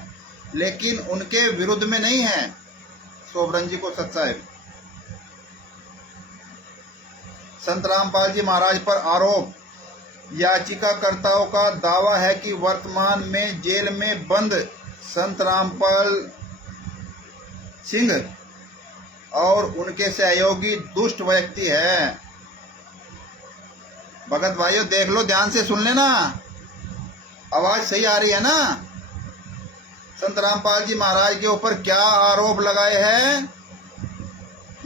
लेकिन उनके विरुद्ध में नहीं है। सोबरन जी को सत साहेब, संत रामपाल जी महाराज पर आरोप। याचिकाकर्ताओं का दावा है कि वर्तमान में जेल में बंद संत रामपाल सिंह और उनके सहयोगी दुष्ट व्यक्ति है। भगत भाइयों देख लो, ध्यान से सुन लेना, आवाज सही आ रही है ना। संत रामपाल जी महाराज के ऊपर क्या आरोप लगाए हैं।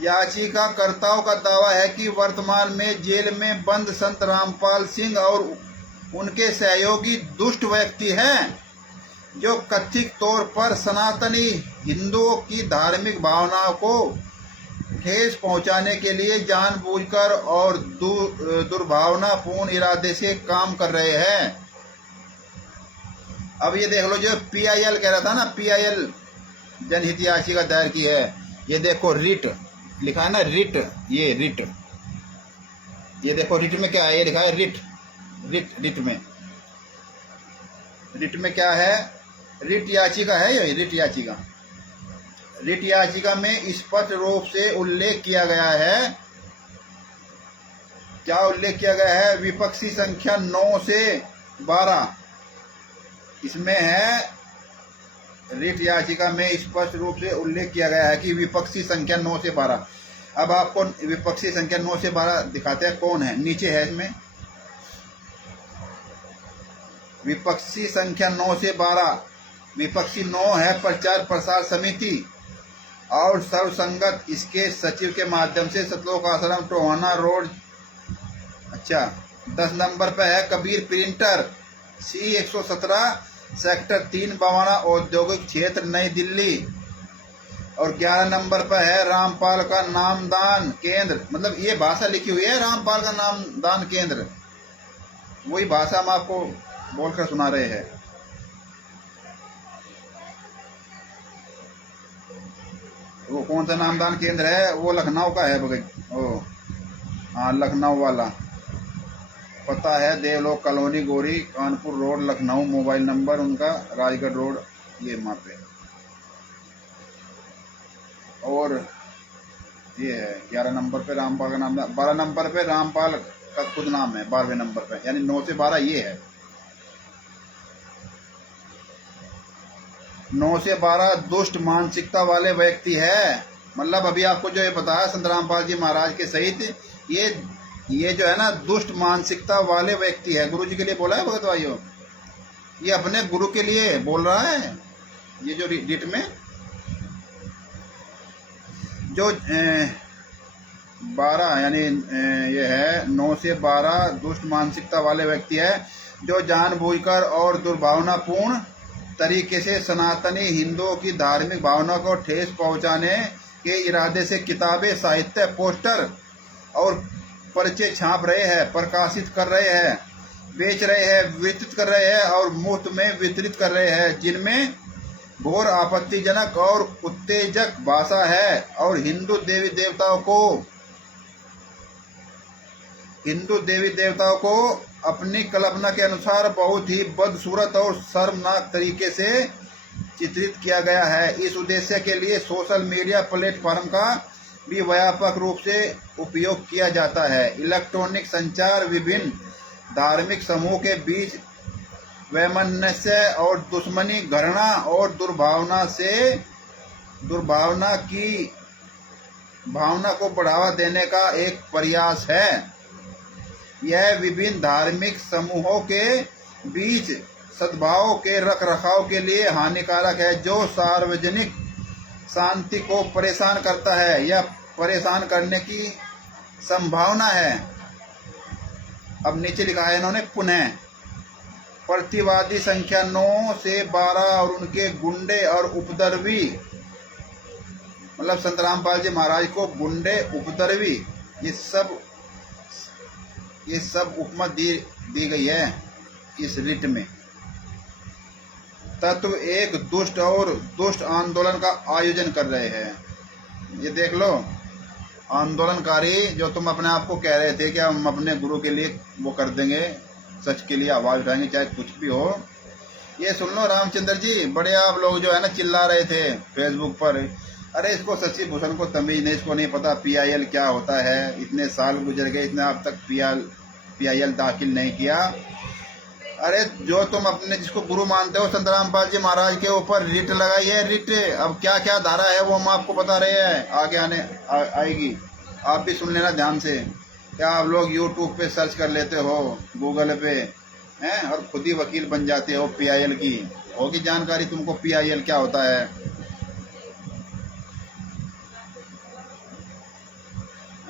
याचिकाकर्ताओं का दावा है कि वर्तमान में जेल में बंद संत रामपाल सिंह और उनके सहयोगी दुष्ट व्यक्ति हैं, जो कथित तौर पर सनातनी हिंदुओं की धार्मिक भावनाओं को ठेस पहुंचाने के लिए जानबूझकर और दुर्भावनापूर्ण इरादे से काम कर रहे हैं। अब ये देख लो, जो PIL कह रहा था ना, PIL जनहित याचिका दायर की है, ये देखो रिट लिखा है ना, रिट, ये रिट, ये देखो रिट में क्या है, ये लिखा है रिट में क्या है, रिट याचिका है ये, रिट याचिका में स्पष्ट रूप से उल्लेख किया गया है। क्या उल्लेख किया गया है, विपक्षी संख्या 9 से 12, इसमें है रिट याचिका में स्पष्ट रूप से उल्लेख किया गया है कि विपक्षी संख्या 9 से 12। अब आपको विपक्षी संख्या 9 से 12 दिखाते हैं कौन है, नीचे है इसमें विपक्षी संख्या 9 से 12। विपक्षी 9 है प्रचार प्रसार समिति और सर्वसंगत, इसके सचिव के माध्यम से सतलोक आश्रम टोहाना रोड। अच्छा, 10 नंबर पे है Kabir printer, C117 sector 3 Bawana औद्योगिक क्षेत्र नई दिल्ली। और 11 नंबर पर है रामपाल का नामदान केंद्र, मतलब ये भाषा लिखी हुई है रामपाल का नामदान केंद्र, वही भाषा हम आपको बोलकर सुना रहे हैं। वो कौन सा नामदान केंद्र है, वो लखनऊ का है। हाँ, लखनऊ वाला। पता है देवलोक कॉलोनी, गोरी Kanpur road, Lucknow. Mobile number उनका राजगढ़ रोड, ये वहाँ पे। और ये है 11 नंबर पे रामपाल का नाम, 12 नंबर पे रामपाल का खुद नाम है, 12वें नंबर पे, यानी 9 से 12 ये है। 9 से 12 दुष्ट मानसिकता वाले व्यक्ति है। मतलब अभी आपको जो ये बताया संत रामपाल जी महाराज के सहित, ये जो है ना दुष्ट मानसिकता वाले व्यक्ति है। गुरु जी के लिए बोला है भगत भाइयों, ये अपने गुरु के लिए बोल रहा है। ये जो रिट में जो 12 यानी ये है 9 से 12 दुष्ट मानसिकता वाले व्यक्ति है, जो जानबूझकर और दुर्भावनापूर्ण तरीके से सनातनी हिंदुओं की धार्मिक भावना को ठेस पहुंचाने के इरादे से किताबें, साहित्य, पोस्टर और पर्चे छाप रहे हैं, प्रकाशित कर रहे हैं, बेच रहे हैं, वितरित कर रहे हैं और मुफ्त में वितरित कर रहे हैं, जिनमें घोर आपत्तिजनक और उत्तेजक भाषा है और हिंदू देवी देवताओं को अपनी कल्पना के अनुसार बहुत ही बदसूरत और शर्मनाक तरीके से चित्रित किया गया है। इस उद्देश्य के लिए सोशल मीडिया प्लेटफॉर्म का भी व्यापक रूप से उपयोग किया जाता है। इलेक्ट्रॉनिक संचार विभिन्न धार्मिक समूह के बीच वैमनस्य और दुश्मनी, घृणा और दुर्भावना की भावना को बढ़ावा देने का एक प्रयास है। यह विभिन्न धार्मिक समूहों के बीच सद्भाव के रखरखाव के लिए हानिकारक है, जो सार्वजनिक शांति को परेशान करता है या परेशान करने की संभावना है। अब नीचे लिखा है इन्होंने पुनः, प्रतिवादी संख्या 9 से 12 और उनके गुंडे और उपद्रवी, मतलब संत रामपाल जी महाराज को गुंडे, उपद्रवी, ये सब उपमा दी गई है इस रिट में। तत्व एक दुष्ट आंदोलन का आयोजन कर रहे हैं। ये देख लो, आंदोलनकारी जो तुम अपने आप को कह रहे थे कि हम अपने गुरु के लिए वो कर देंगे, सच के लिए आवाज उठाएंगे चाहे कुछ भी हो। ये सुन लो रामचंद्र जी, बड़े आप लोग जो है ना चिल्ला रहे थे फेसबुक पर, अरे इसको शशि भूषण को तमीज नहीं, इसको नहीं पता PIL क्या होता है, इतने साल गुजर गए, इतने अब तक PIL दाखिल नहीं किया। अरे जो तुम अपने जिसको गुरु मानते हो संत रामपाल जी महाराज के ऊपर रिट लगाई है, रिट अब क्या क्या धारा है वो हम आपको बता रहे हैं, आगे आएगी, आप भी सुन लेना ध्यान से। क्या आप लोग YouTube पे सर्च कर लेते हो, गूगल पे हैं, और खुद ही वकील बन जाते हो PIL की, होगी जानकारी तुमको PIL क्या होता है,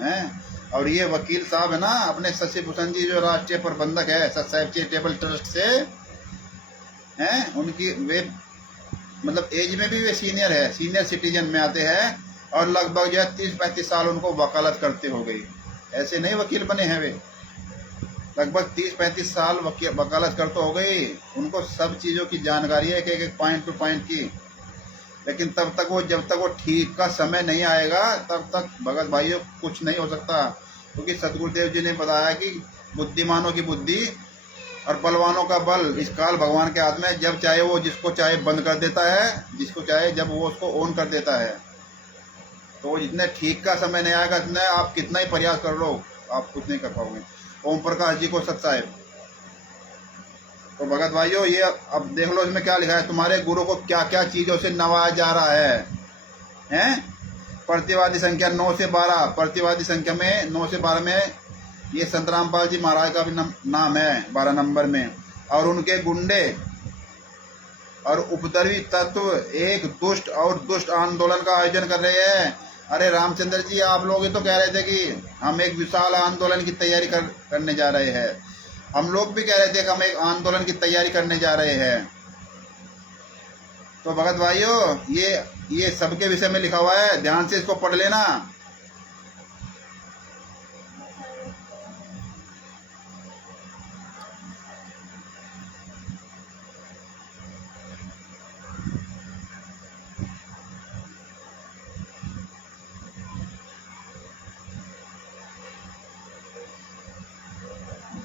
हैं? और ये वकील साहब है ना, अपने शशि भूषण जी जो राष्ट्रीय प्रबंधक है सत्साई चैरिटेबल ट्रस्ट से हैं, उनकी वे मतलब एज में भी वे सीनियर सिटीजन में आते हैं, और लगभग जो है 30-35 साल उनको वकालत करते हो गई। ऐसे नहीं वकील बने हैं वे, लगभग 30-35 साल वकालत करते हो गई, उनको सब चीज़ों की जानकारी है, एक पॉइंट टू पॉइंट की। लेकिन जब तक वो ठीक का समय नहीं आएगा तब तक भगत भाइयों कुछ नहीं हो सकता, क्योंकि सदगुरुदेव जी ने बताया कि बुद्धिमानों की बुद्धि और बलवानों का बल इस काल भगवान के हाथ में, जब चाहे वो जिसको चाहे बंद कर देता है, जिसको चाहे जब वो उसको ऑन कर देता है। तो जितने ठीक का समय नहीं आएगा इतने आप कितना ही प्रयास कर लो, आप कुछ नहीं कर पाओगे। ओम प्रकाश जी को सत साहेब। तो भगत भाइयों ये अब देख लो इसमें क्या लिखा है, तुम्हारे गुरु को क्या क्या चीजों से नवाया जा रहा है, हैं? प्रतिवादी संख्या 9 से 12, प्रतिवादी संख्या में 9 से 12 में ये संत रामपाल जी महाराज का भी नाम है 12 नंबर में, और उनके गुंडे और उपद्रवी तत्व एक दुष्ट आंदोलन का आयोजन कर रहे हैं। अरे रामचंद्र जी, आप लोग तो कह रहे थे कि हम एक विशाल आंदोलन की तैयारी करने जा रहे हैं, हम लोग भी कह रहे थे कि हम एक आंदोलन की तैयारी करने जा रहे हैं। तो भगत भाइयों ये सबके विषय में लिखा हुआ है, ध्यान से इसको पढ़ लेना।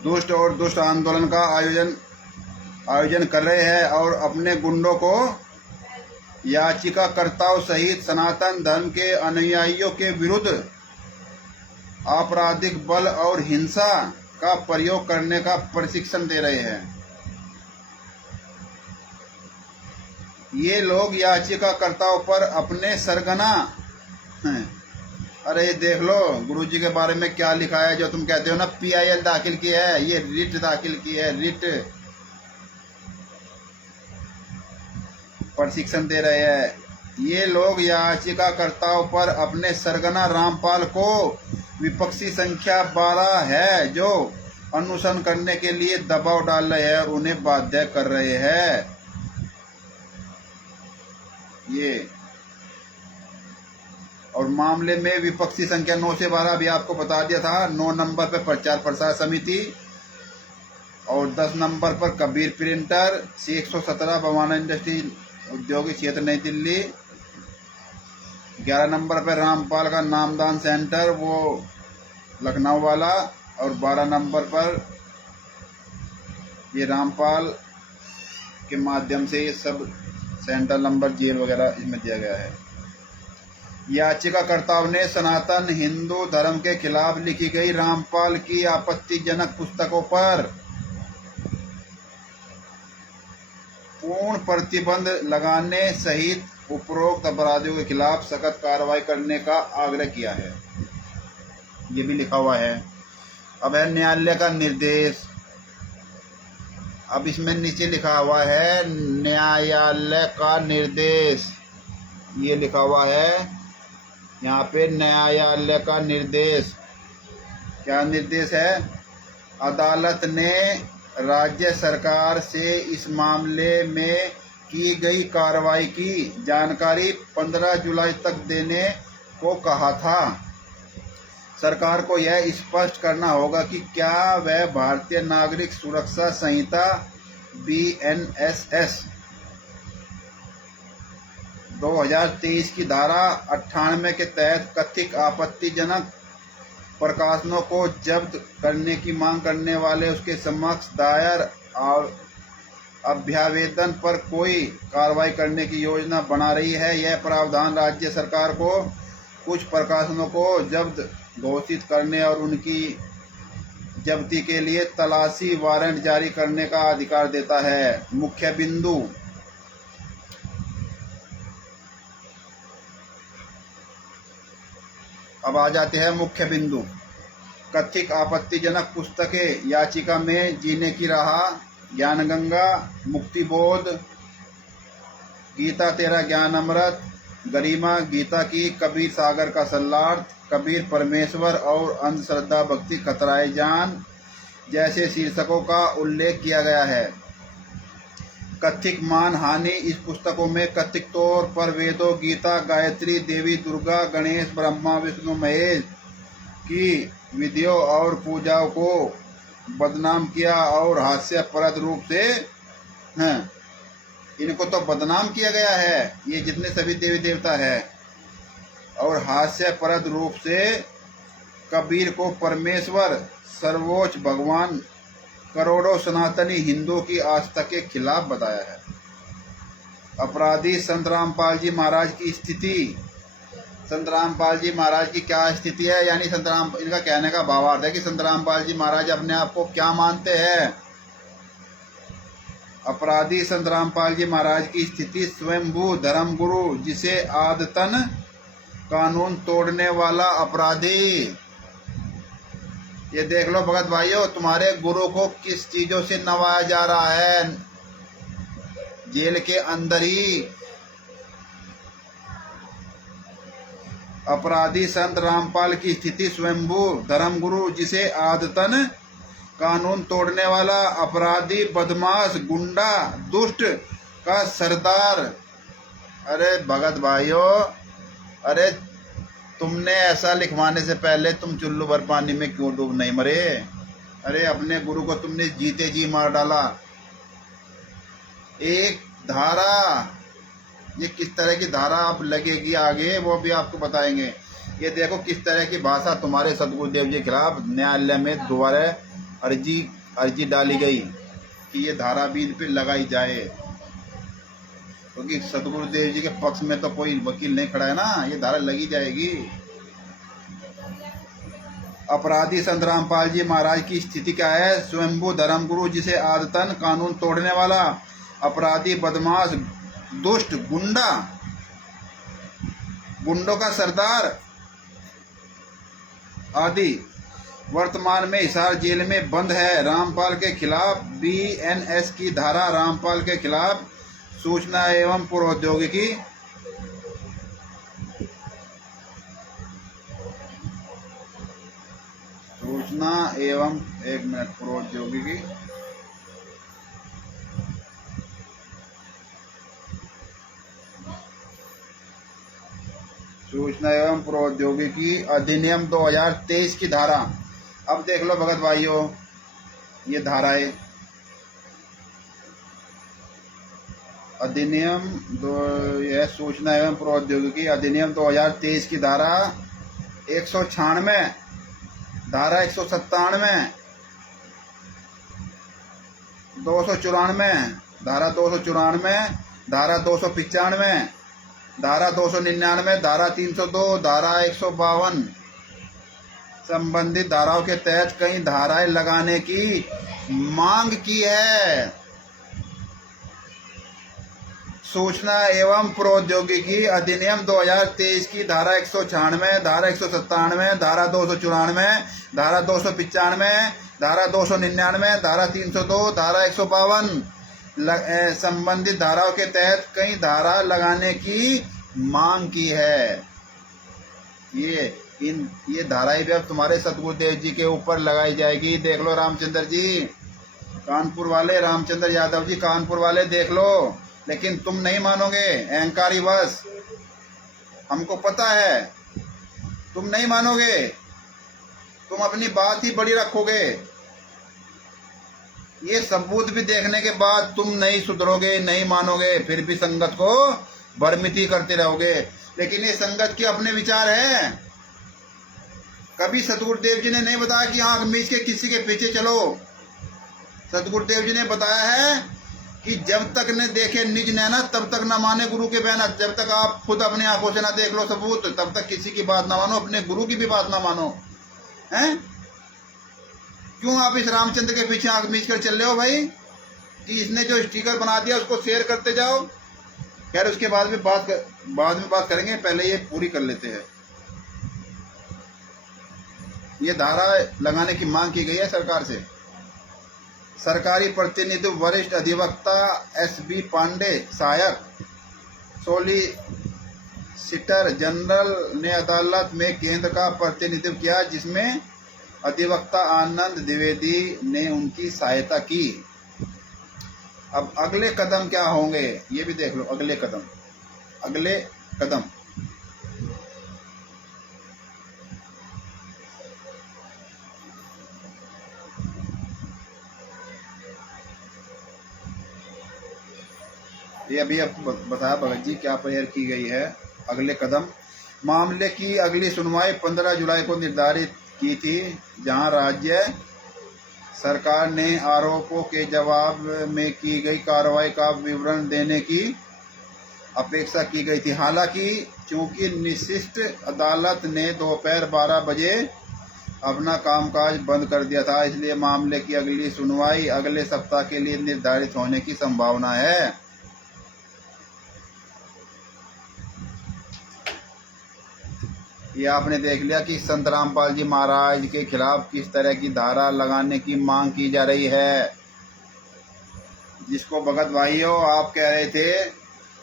दुष्ट और दुष्ट आंदोलन का आयोजन कर रहे हैं और अपने गुंडों को याचिकाकर्ताओं सहित सनातन धर्म के अनुयायियों के विरुद्ध आपराधिक बल और हिंसा का प्रयोग करने का प्रशिक्षण दे रहे हैं। ये लोग याचिकाकर्ताओं पर अपने सरगना अरे देख लो गुरुजी के बारे में क्या लिखा है, जो तुम कहते हो ना PIL दाखिल की है, ये रिट दाखिल की है, रिट प्रशिक्षण दे रहे हैं। ये लोग याचिकाकर्ताओं पर अपने सरगना रामपाल को विपक्षी संख्या 12 है जो अनुसरण करने के लिए दबाव डाल रहे हैं और उन्हें बाध्य कर रहे हैं। ये और मामले में विपक्षी संख्या 9 से 12 अभी आपको बता दिया था। 9 नंबर पर प्रचार प्रसार समिति और 10 नंबर पर कबीर प्रिंटर, 117 भवाना इंडस्ट्री औद्योगिक क्षेत्र नई दिल्ली। 11 नंबर पर रामपाल का नामदान सेंटर वो लखनऊ वाला और 12 नंबर पर ये रामपाल के माध्यम से ये सब सेंटर नंबर जेल वगैरह इसमें दिया गया है। याचिकाकर्ताओं ने सनातन हिंदू धर्म के खिलाफ लिखी गई रामपाल की आपत्तिजनक पुस्तकों पर पूर्ण प्रतिबंध लगाने सहित उपरोक्त अपराधियों के खिलाफ सख्त कार्रवाई करने का आग्रह किया है। ये भी लिखा हुआ है। अब है न्यायालय का निर्देश। अब इसमें नीचे लिखा हुआ है न्यायालय का निर्देश, ये लिखा हुआ है यहाँ पे न्यायालय का निर्देश। क्या निर्देश है? अदालत ने राज्य सरकार से इस मामले में की गई कार्रवाई की जानकारी 15 जुलाई तक देने को कहा था। सरकार को यह स्पष्ट करना होगा कि क्या वह भारतीय नागरिक सुरक्षा संहिता BNSS 2023 की धारा 98 के तहत कथित आपत्तिजनक प्रकाशनों को जब्त करने की मांग करने वाले उसके समक्ष दायर अभ्यावेदन पर कोई कार्रवाई करने की योजना बना रही है। यह प्रावधान राज्य सरकार को कुछ प्रकाशनों को जब्त घोषित करने और उनकी जब्ती के लिए तलाशी वारंट जारी करने का अधिकार देता है। मुख्य बिंदु अब आ जाते हैं मुख्य बिंदु। कथित आपत्तिजनक पुस्तकें याचिका में जीने की राह, ज्ञानगंगा, मुक्तिबोध, गीता तेरा ज्ञान अमृत, गरिमा गीता की, कबीर सागर का सल्लार्थ, कबीर परमेश्वर और अंधश्रद्धा भक्ति खतराए जान जैसे शीर्षकों का उल्लेख किया गया है। कथित मानहानि इस पुस्तकों में कथित तौर पर वेदों, गीता, गायत्री, देवी दुर्गा, गणेश, ब्रह्मा, विष्णु, महेश की विधियों और पूजाओं को बदनाम किया और हास्यप्रद रूप से इनको तो बदनाम किया गया है, ये जितने सभी देवी देवता है, और हास्यप्रद रूप से कबीर को परमेश्वर सर्वोच्च भगवान करोड़ों सनातनी हिंदुओं की आस्था के खिलाफ बताया है। अपराधी संत रामपाल जी महाराज की स्थिति। संत रामपाल जी महाराज की क्या स्थिति है, यानी संत राम, इनका कहने का भावार्थ है कि संत रामपाल जी महाराज अपने आप को क्या मानते हैं। अपराधी संत रामपाल जी महाराज की स्थिति स्वयंभू धर्मगुरु, जिसे आदतन कानून तोड़ने वाला अपराधी। ये देख लो भगत भाइयों, तुम्हारे गुरु को किस चीजों से नवाया जा रहा है, जेल के अंदर ही। अपराधी संत रामपाल की स्थिति स्वयंभू धर्मगुरु, जिसे आदतन कानून तोड़ने वाला अपराधी, बदमाश, गुंडा, दुष्ट का सरदार। अरे भगत भाइयों, अरे तुमने ऐसा लिखवाने से पहले तुम चुल्लू भर पानी में क्यों डूब नहीं मरे? अरे अपने गुरु को तुमने जीते जी मार डाला। एक धारा, ये किस तरह की धारा अब लगेगी आगे वो भी आपको बताएंगे। ये देखो किस तरह की भाषा तुम्हारे सदगुरुदेव जी के खिलाफ न्यायालय में दोबारा अर्जी डाली गई कि ये धारा भी इन पे लगाई जाए, क्योंकि सतगुरुदेव जी के पक्ष में तो कोई वकील नहीं खड़ा है ना, ये धारा लगी जाएगी। अपराधी संत रामपाल जी महाराज की स्थिति क्या है? स्वयंभू धर्मगुरु, जिसे आदतन कानून तोड़ने वाला, अपराधी, बदमाश, दुष्ट, गुंडों का सरदार आदि वर्तमान में हिसार जेल में बंद है। रामपाल के खिलाफ BNS की धारा। रामपाल के खिलाफ सूचना एवं प्रौद्योगिकी अधिनियम 2023 की धारा। अब देख लो भगत भाइयों, ये धाराएं अधिनियम यह सूचना एवं प्रौद्योगिकी अधिनियम 2023 की धारा 196, धारा 197, 294, धारा 294, धारा 295, धारा 299, धारा 302, धारा 152 संबंधित धाराओं के तहत कई धाराएं लगाने की मांग की है। सूचना एवं प्रौद्योगिकी अधिनियम 2023 की धारा 196, धारा 197, धारा 294, धारा 295, धारा 299, धारा 302, धारा 152 संबंधित धाराओं के तहत कई धारा लगाने की मांग की है। ये धाराएं भी अब तुम्हारे सतगुरुदेव जी के ऊपर लगाई जाएगी। देख लो रामचंद्र जी कानपुर वाले, रामचंद्र यादव जी कानपुर वाले, देख लो। लेकिन तुम नहीं मानोगे, अहंकारी बस, हमको पता है तुम नहीं मानोगे, तुम अपनी बात ही बड़ी रखोगे। ये सबूत भी देखने के बाद तुम नहीं सुधरोगे, नहीं मानोगे, फिर भी संगत को भ्रमित करते रहोगे। लेकिन ये संगत के अपने विचार है। कभी सतगुरुदेव जी ने नहीं बताया कि आंख मीच के किसी के पीछे चलो। सतगुरुदेव जी ने बताया है कि जब तक न देखे निज नैना तब तक न माने गुरु के बहना। जब तक आप खुद अपनी आंखों से ना देख लो सबूत, तब तक किसी की बात ना मानो, अपने गुरु की भी बात ना मानो। हैं? क्यों आप इस रामचंद्र के पीछे आंख मीच कर चल रहे हो भाई कि इसने जो स्टिकर बना दिया उसको शेयर करते जाओ। खैर उसके बाद में बात करेंगे, पहले ये पूरी कर लेते हैं। ये धारा लगाने की मांग की गई है सरकार से। सरकारी प्रतिनिधि वरिष्ठ अधिवक्ता SB पांडे, सहायक सोलिसिटर जनरल ने अदालत में केंद्र का प्रतिनिधित्व किया, जिसमें अधिवक्ता आनंद द्विवेदी ने उनकी सहायता की। अब अगले कदम क्या होंगे ये भी देख लो। अगले कदम ये अभी अब बताया भगत जी क्या तैयार की गई है। अगले कदम, मामले की अगली सुनवाई 15 जुलाई को निर्धारित की थी, जहां राज्य सरकार ने आरोपों के जवाब में की गई कार्रवाई का विवरण देने की अपेक्षा की गई थी। हालांकि चूंकि विशिष्ट अदालत ने दोपहर 12 बजे अपना कामकाज बंद कर दिया था, इसलिए मामले की अगली सुनवाई अगले सप्ताह के लिए निर्धारित होने की संभावना है। ये आपने देख लिया कि संत रामपाल जी महाराज के खिलाफ किस तरह की धारा लगाने की मांग की जा रही है, जिसको भगत भाइयों आप कह रहे थे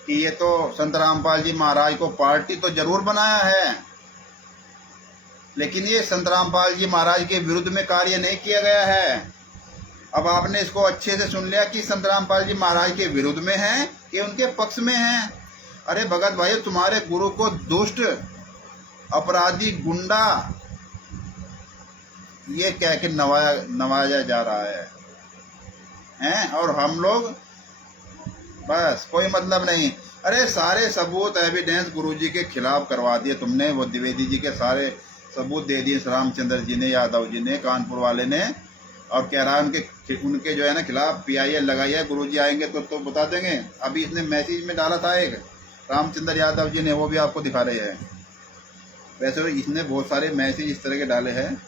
कि ये तो संत रामपाल जी महाराज को पार्टी तो जरूर बनाया है, लेकिन ये संत रामपाल जी महाराज के विरुद्ध में कार्य नहीं किया गया है। अब आपने इसको अच्छे से सुन लिया कि संत रामपाल जी महाराज के विरुद्ध में है कि उनके पक्ष में है। अरे भगत भाइयों, तुम्हारे गुरु को दुष्ट, अपराधी, गुंडा ये कह के नवाजा जा रहा है और हम लोग बस कोई मतलब नहीं। अरे सारे सबूत एविडेंस गुरुजी के खिलाफ करवा दिए तुमने। वो द्विवेदी जी के सारे सबूत दे दिए, रामचंद्र जी ने, यादव जी ने, कानपुर वाले ने। और कह रहा है उनके उनके जो है ना खिलाफ PIL लगाई है। गुरुजी आएंगे तो बता देंगे। अभी इसने मैसेज में डाला था एक, रामचंद्र यादव जी ने, वो भी आपको दिखा रहे हैं। वैसे तो इसने बहुत सारे मैसेज इस तरह के डाले हैं।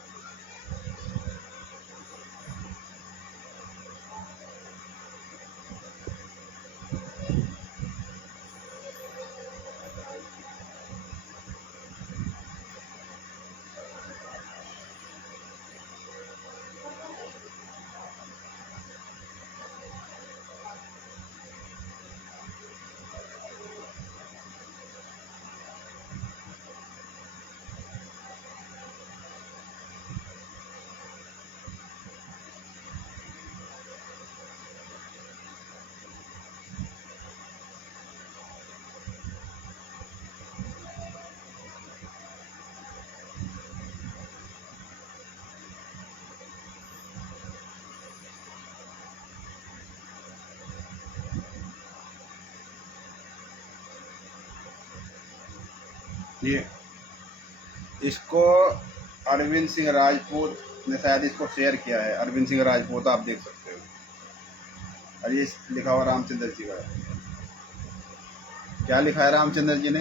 ये इसको अरविंद सिंह राजपूत ने शायद इसको शेयर किया है। अरविंद सिंह राजपूत आप देख सकते हो। और ये लिखा हुआ रामचंद्र जी का है। क्या लिखा है रामचंद्र जी ने?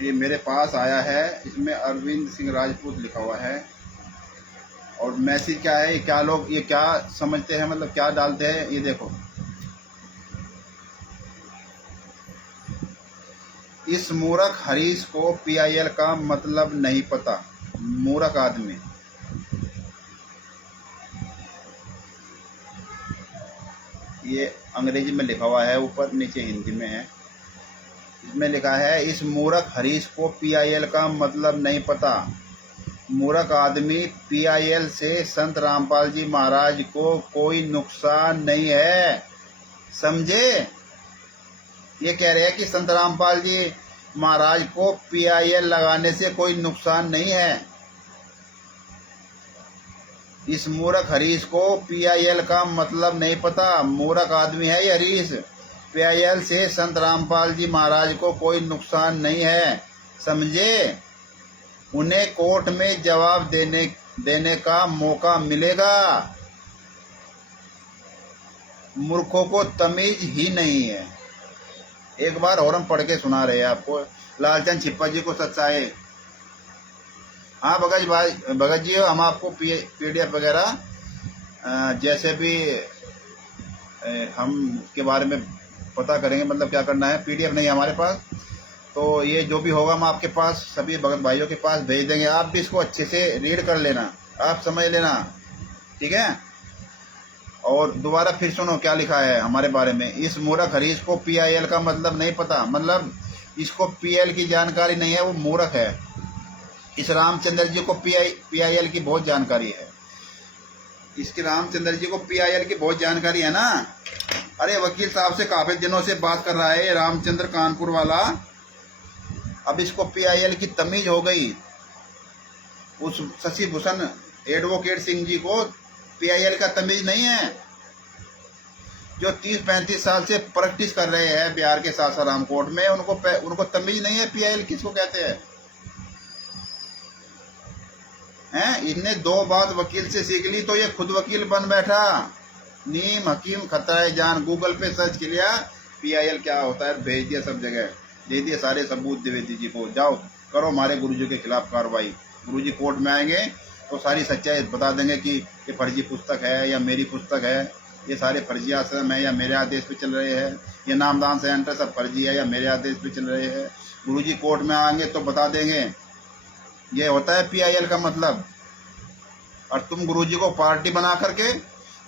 ये मेरे पास आया है, इसमें अरविंद सिंह राजपूत लिखा हुआ है। और मैसेज क्या है, क्या लोग ये क्या समझते हैं, मतलब क्या डालते हैं, ये देखो। इस मूर्ख हरीश को PIL का मतलब नहीं पता। मूर्ख आदमी। ये अंग्रेजी में लिखा हुआ है, ऊपर नीचे हिंदी में है। इसमें लिखा है, इस मूर्ख हरीश को PIL का मतलब नहीं पता। मूर्ख आदमी, PIL से संत रामपाल जी महाराज को कोई नुकसान नहीं है, समझे? ये कह रहे हैं कि संत रामपाल जी महाराज को PIL लगाने से कोई नुकसान नहीं है। इस मूर्ख हरीश को PIL का मतलब नहीं पता। मूर्ख आदमी है ये हरीश। PIL से संत रामपाल जी महाराज को कोई नुकसान नहीं है, समझे? उन्हें कोर्ट में जवाब देने का मौका मिलेगा। मूर्खों को तमीज ही नहीं है। एक बार और हम पढ़ के सुना रहे हैं आपको, लालचंद छिप्पा जी को सच्चाई। हाँ भगत जी, हम आपको PDF वगैरह जैसे भी हम के बारे में पता करेंगे, मतलब क्या करना है। PDF नहीं है हमारे पास, तो ये जो भी होगा हम आपके पास सभी भगत भाइयों के पास भेज देंगे। आप भी इसको अच्छे से रीड कर लेना, आप समझ लेना, ठीक है? और दोबारा फिर सुनो क्या लिखा है हमारे बारे में। इस मूर्ख हरीश को PIL का मतलब नहीं पता, मतलब इसको PIL की जानकारी नहीं है, वो मूर्ख है। इस रामचंद्र जी को PIL की बहुत जानकारी है। इसके रामचंद्र जी को PIL की बहुत जानकारी है ना। अरे वकील साहब से काफी दिनों से बात कर रहा है रामचंद्र कानपुर वाला। अब इसको PIL की तमीज हो गई। उस शशि भूषण एडवोकेट सिंह जी को PIL का तमीज नहीं है, जो 30-35 साल से प्रैक्टिस कर रहे हैं बिहार के सासाराम कोर्ट में। उनको तमीज नहीं है PIL किसको कहते हैं। इनने 2 बात वकील से सीख ली तो ये खुद वकील बन बैठा। नीम हकीम खतरा जान, गूगल पे सर्च किया PIL क्या होता है, भेज दिया सब जगह, दे दिए सारे सबूत द्विवेदी जी को। जाओ करो हमारे गुरुजी के खिलाफ कार्रवाई। गुरुजी कोर्ट में आएंगे तो सारी सच्चाई बता देंगे कि ये फर्जी पुस्तक है या मेरी पुस्तक है, ये सारे फर्जी आश्रम है या मेरे आदेश पे चल रहे हैं, ये नामदान सेंटर सब फर्जी है या मेरे आदेश पे चल रहे हैं। गुरुजी कोर्ट में आएंगे तो बता देंगे। ये होता है PIL का मतलब। और तुम गुरुजी को पार्टी बना करके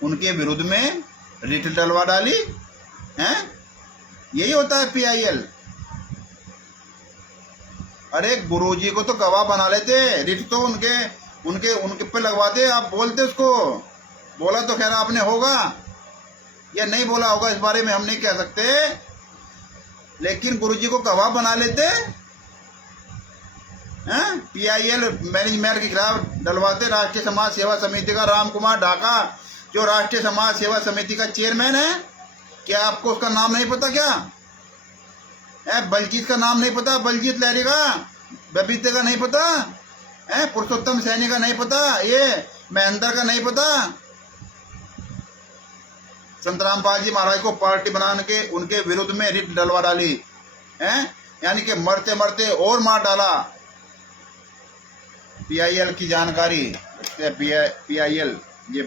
उनके विरुद्ध में रिट डलवा डाली हैं, यही होता है PIL। अरे गुरुजी को तो गवाह बना लेते, रिट तो उनके पे लगवाते। आप बोलते उसको, बोला तो खैर आपने होगा या नहीं बोला होगा इस बारे में हम नहीं कह सकते, लेकिन गुरुजी को गवाह बना लेते हैं। PIL मैनेजमेंट के खिलाफ डलवाते। राष्ट्रीय समाज सेवा समिति का राम कुमार ढाका, जो राष्ट्रीय समाज सेवा समिति का चेयरमैन है, क्या आपको उसका नाम नहीं पता क्या? बलजीत का नाम नहीं पता? बलजीत लहरी का, बबीते का नहीं पता? है पुरुषोत्तम सैनी का नहीं पता, ये महेंद्र का नहीं पता। संत रामपाल जी महाराज को पार्टी बना के उनके विरुद्ध में रिट डलवा डाली है, यानी कि मरते मरते और मार डाला। पीआईएल की जानकारी, पीआईएल ये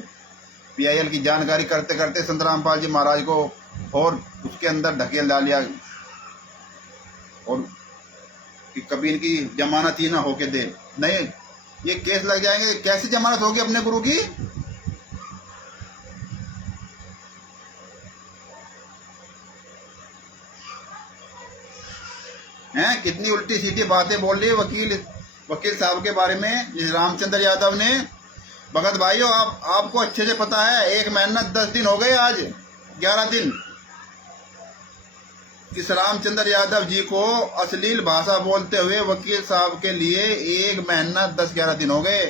पीआईएल की जानकारी करते करते संत रामपाल जी महाराज को और उसके अंदर ढकेल डालिया, और कि कभी इनकी जमानत ही ना होके दे। नहीं, ये केस लग जाएंगे। कैसी जमानत होगी अपने गुरु की? हैं कितनी उल्टी सीधी बातें बोल रही है वकील साहब के बारे में, जिस रामचंद्र यादव ने। भगत भाइयों, आपको अच्छे से पता है, 1 महीना 10 दिन हो गए, आज 11 दिन इस रामचंद्र यादव जी को अश्लील भाषा बोलते हुए वकील साहब के लिए 1 महीना 10-11 दिन हो गए।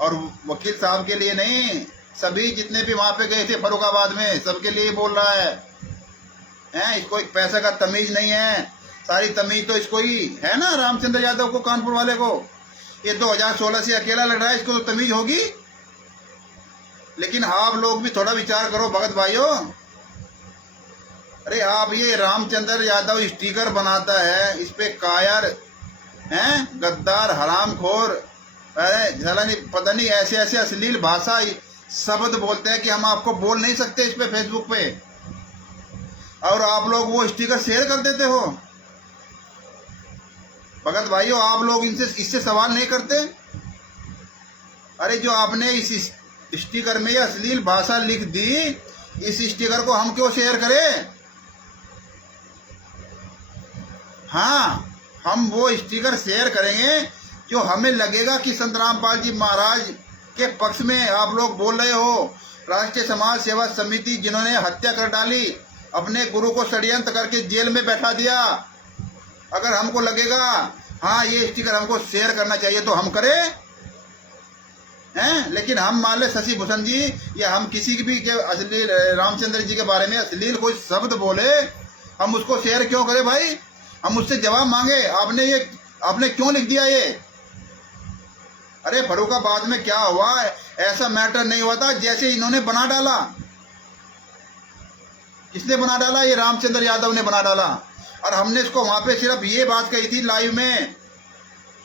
और वकील साहब के लिए नहीं, सभी जितने भी वहां पे गए थे फरुखाबाद में, सबके लिए बोल रहा है। इसको एक पैसे का तमीज नहीं है, सारी तमीज तो इसको ही है ना, रामचंद्र यादव को, कानपुर वाले को। ये 2016 से अकेला लड़ रहा है, इसको तो तमीज होगी। लेकिन आप लोग भी थोड़ा विचार करो भगत भाइयों। अरे आप ये रामचंद्र यादव स्टिकर बनाता है, इस पे कायर हैं, गद्दार, हरामखोर, अरे झला नहीं, पता नहीं ऐसे ऐसे अश्लील भाषा शब्द बोलते हैं कि हम आपको बोल नहीं सकते इस पे, फेसबुक पे। और आप लोग वो स्टिकर शेयर कर देते हो। भगत भाइयों, आप लोग इससे सवाल नहीं करते? अरे जो आपने इस स्टिकर में अश्लील भाषा लिख दी, इस स्टिकर को हम क्यों शेयर करें? हाँ, हम वो स्टिकर शेयर करेंगे जो हमें लगेगा कि संत रामपाल जी महाराज के पक्ष में आप लोग बोल रहे हो। राष्ट्रीय समाज सेवा समिति जिन्होंने हत्या कर डाली, अपने गुरु को षड्यंत्र करके जेल में बैठा दिया, अगर हमको लगेगा हाँ ये स्टिकर हमको शेयर करना चाहिए तो हम करें हैं। लेकिन हम मान ले शशि भूषण जी या हम किसी की भी अश्लील रामचंद्र जी के बारे में अश्लील कोई शब्द बोले, हम उसको शेयर क्यों करें भाई? हम उससे जवाब मांगे, आपने क्यों लिख दिया ये? अरे फर्रुखाबाद में क्या हुआ, ऐसा मैटर नहीं हुआ था जैसे इन्होंने बना डाला। किसने बना डाला? ये रामचंद्र यादव ने बना डाला। और हमने इसको वहां पे सिर्फ ये बात कही थी लाइव में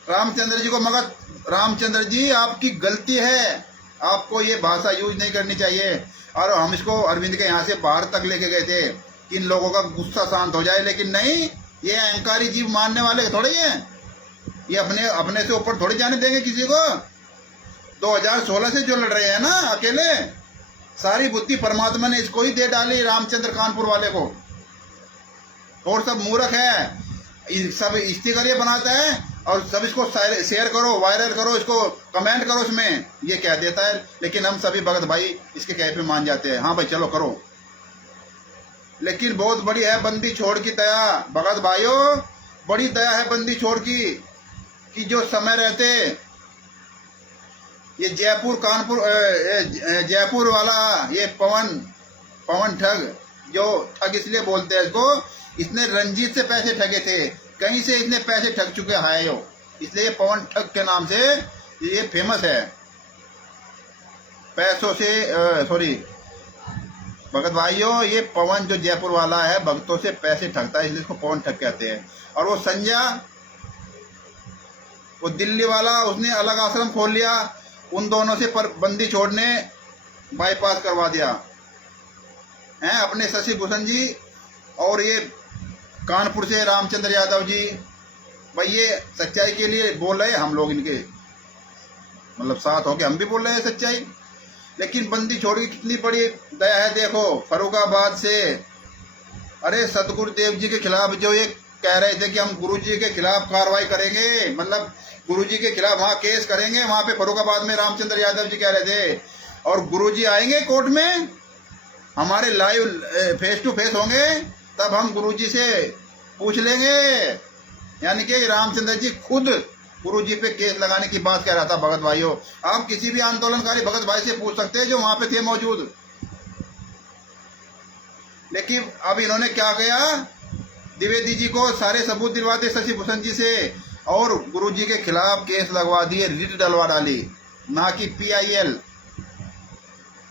रामचंद्र जी को, मगर रामचंद्र जी आपकी गलती है, आपको ये भाषा यूज नहीं करनी चाहिए। और हम इसको अरविंद के यहाँ से बाहर तक लेके गए थे कि इन लोगों का गुस्सा शांत हो जाए, लेकिन नहीं, ये अहंकारी जीव मानने वाले थोड़े ही हैं। ये अपने से ऊपर थोड़ी जाने देंगे किसी को। 2016 से जो लड़ रहे हैं ना अकेले, सारी बुद्धि परमात्मा ने इसको ही दे डाली, रामचंद्र कानपुर वाले को। और सब मूर्ख है, सब स्टिकर ये बनाता है और सब इसको शेयर करो, वायरल करो, इसको कमेंट करो उसमें, ये कह देता है। लेकिन हम सभी भगत भाई इसके कह पे मान जाते हैं, हाँ भाई चलो करो। लेकिन बहुत बड़ी है बंदी छोड़ की दया, भगत भाइयों, बड़ी दया है बंदी छोड़ की, कि जो समय रहते ये जयपुर वाला ये पवन ठग, जो ठग इसलिए बोलते हैं इसको, इसने रंजीत से पैसे ठगे थे, कहीं से इसने पैसे ठग चुके हैं यो, इसलिए ये पवन ठग के नाम से ये फेमस है। पैसों से सॉरी भगत भाइयों, ये पवन जो जयपुर वाला है भक्तों से पैसे ठगता है, इसलिए इसको पवन ठग कहते हैं। और वो संजय, वो दिल्ली वाला, उसने अलग आश्रम खोल लिया, उन दोनों से बंदी छोड़ने बाईपास करवा दिया हैं अपने शशि भूषण जी। और ये कानपुर से रामचंद्र यादव जी, भाई ये सच्चाई के लिए बोल रहे हैं, हम लोग इनके मतलब साथ होके हम भी बोल रहे हैं सच्चाई। लेकिन बंदी छोड़ की कितनी बड़ी दया है, देखो फर्रुखाबाद से, अरे सतगुरुदेव जी के खिलाफ जो ये कह रहे थे कि हम गुरु जी के खिलाफ कार्रवाई करेंगे, मतलब गुरु जी के खिलाफ वहाँ केस करेंगे, वहाँ पे फर्रुखाबाद में रामचंद्र यादव जी कह रहे थे, और गुरु जी आएंगे कोर्ट में, हमारे लाइव फेस टू फेस होंगे, तब हम गुरु जी से पूछ लेंगे। यानी कि रामचंद्र जी खुद गुरु जी पे केस लगाने की बात कह रहा था। भगत भाइयों, आप किसी भी आंदोलनकारी भगत भाई से पूछ सकते हैं जो वहां पे थे मौजूद। लेकिन अब इन्होंने क्या किया, द्विवेदी जी को सारे सबूत दिलवाते शशि भूषण जी से, और गुरुजी के खिलाफ केस लगवा दिए, रिट डलवा डाली, ना कि PIL।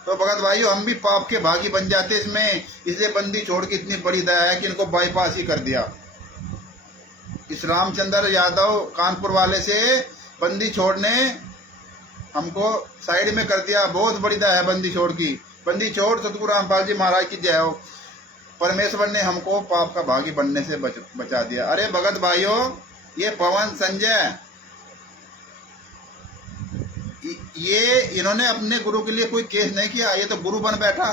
तो भगत भाइयों, हम भी पाप के भागी बन जाते इसमें। इसलिए बंदी छोड़ के इतनी बड़ी दया है कि इनको बाईपास ही कर दिया। इस रामचंद्र यादव कानपुर वाले से बंदी छोड़ ने हमको साइड में कर दिया। बहुत बड़ी दया है बंदी छोड़ की। बंदी छोड़ सतगुरु रामपाल जी महाराज की जय हो। परमेश्वर ने हमको पाप का भागी बनने से बचा दिया। अरे भगत भाइयों, ये पवन संजय, ये इन्होंने अपने गुरु के लिए कोई केस नहीं किया। ये तो गुरु बन बैठा,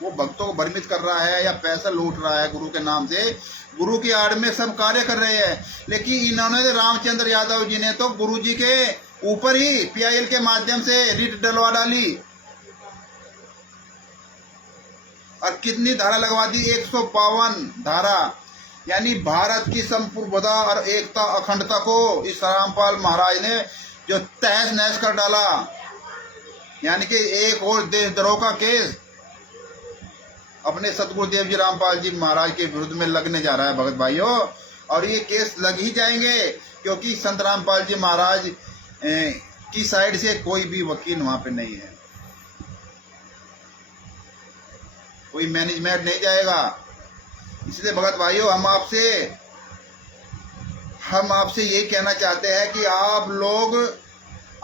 वो भक्तों को भ्रमित कर रहा है या पैसा लूट रहा है गुरु के नाम से। गुरु की आड़ में सब कार्य कर रहे हैं, लेकिन इन्होंने रामचंद्र यादव जी ने तो गुरु जी के ऊपर ही PIL के माध्यम से रिट डलवा डाली और कितनी धारा लगवा दी, 152 धारा। यानी भारत की संप्रभुता और एकता अखंडता को इस रामपाल महाराज ने जो तहस नहस कर डाला। यानी कि एक और देशद्रोह का केस अपने सतगुरुदेव जी रामपाल जी महाराज के विरुद्ध में लगने जा रहा है भगत भाइयों। और ये केस लग ही जाएंगे, क्योंकि संत रामपाल जी महाराज की साइड से कोई भी वकील वहां पे नहीं है, कोई मैनेजमेंट नहीं जाएगा। इसलिए भगत भाइयों, हम आपसे ये कहना चाहते हैं कि आप लोग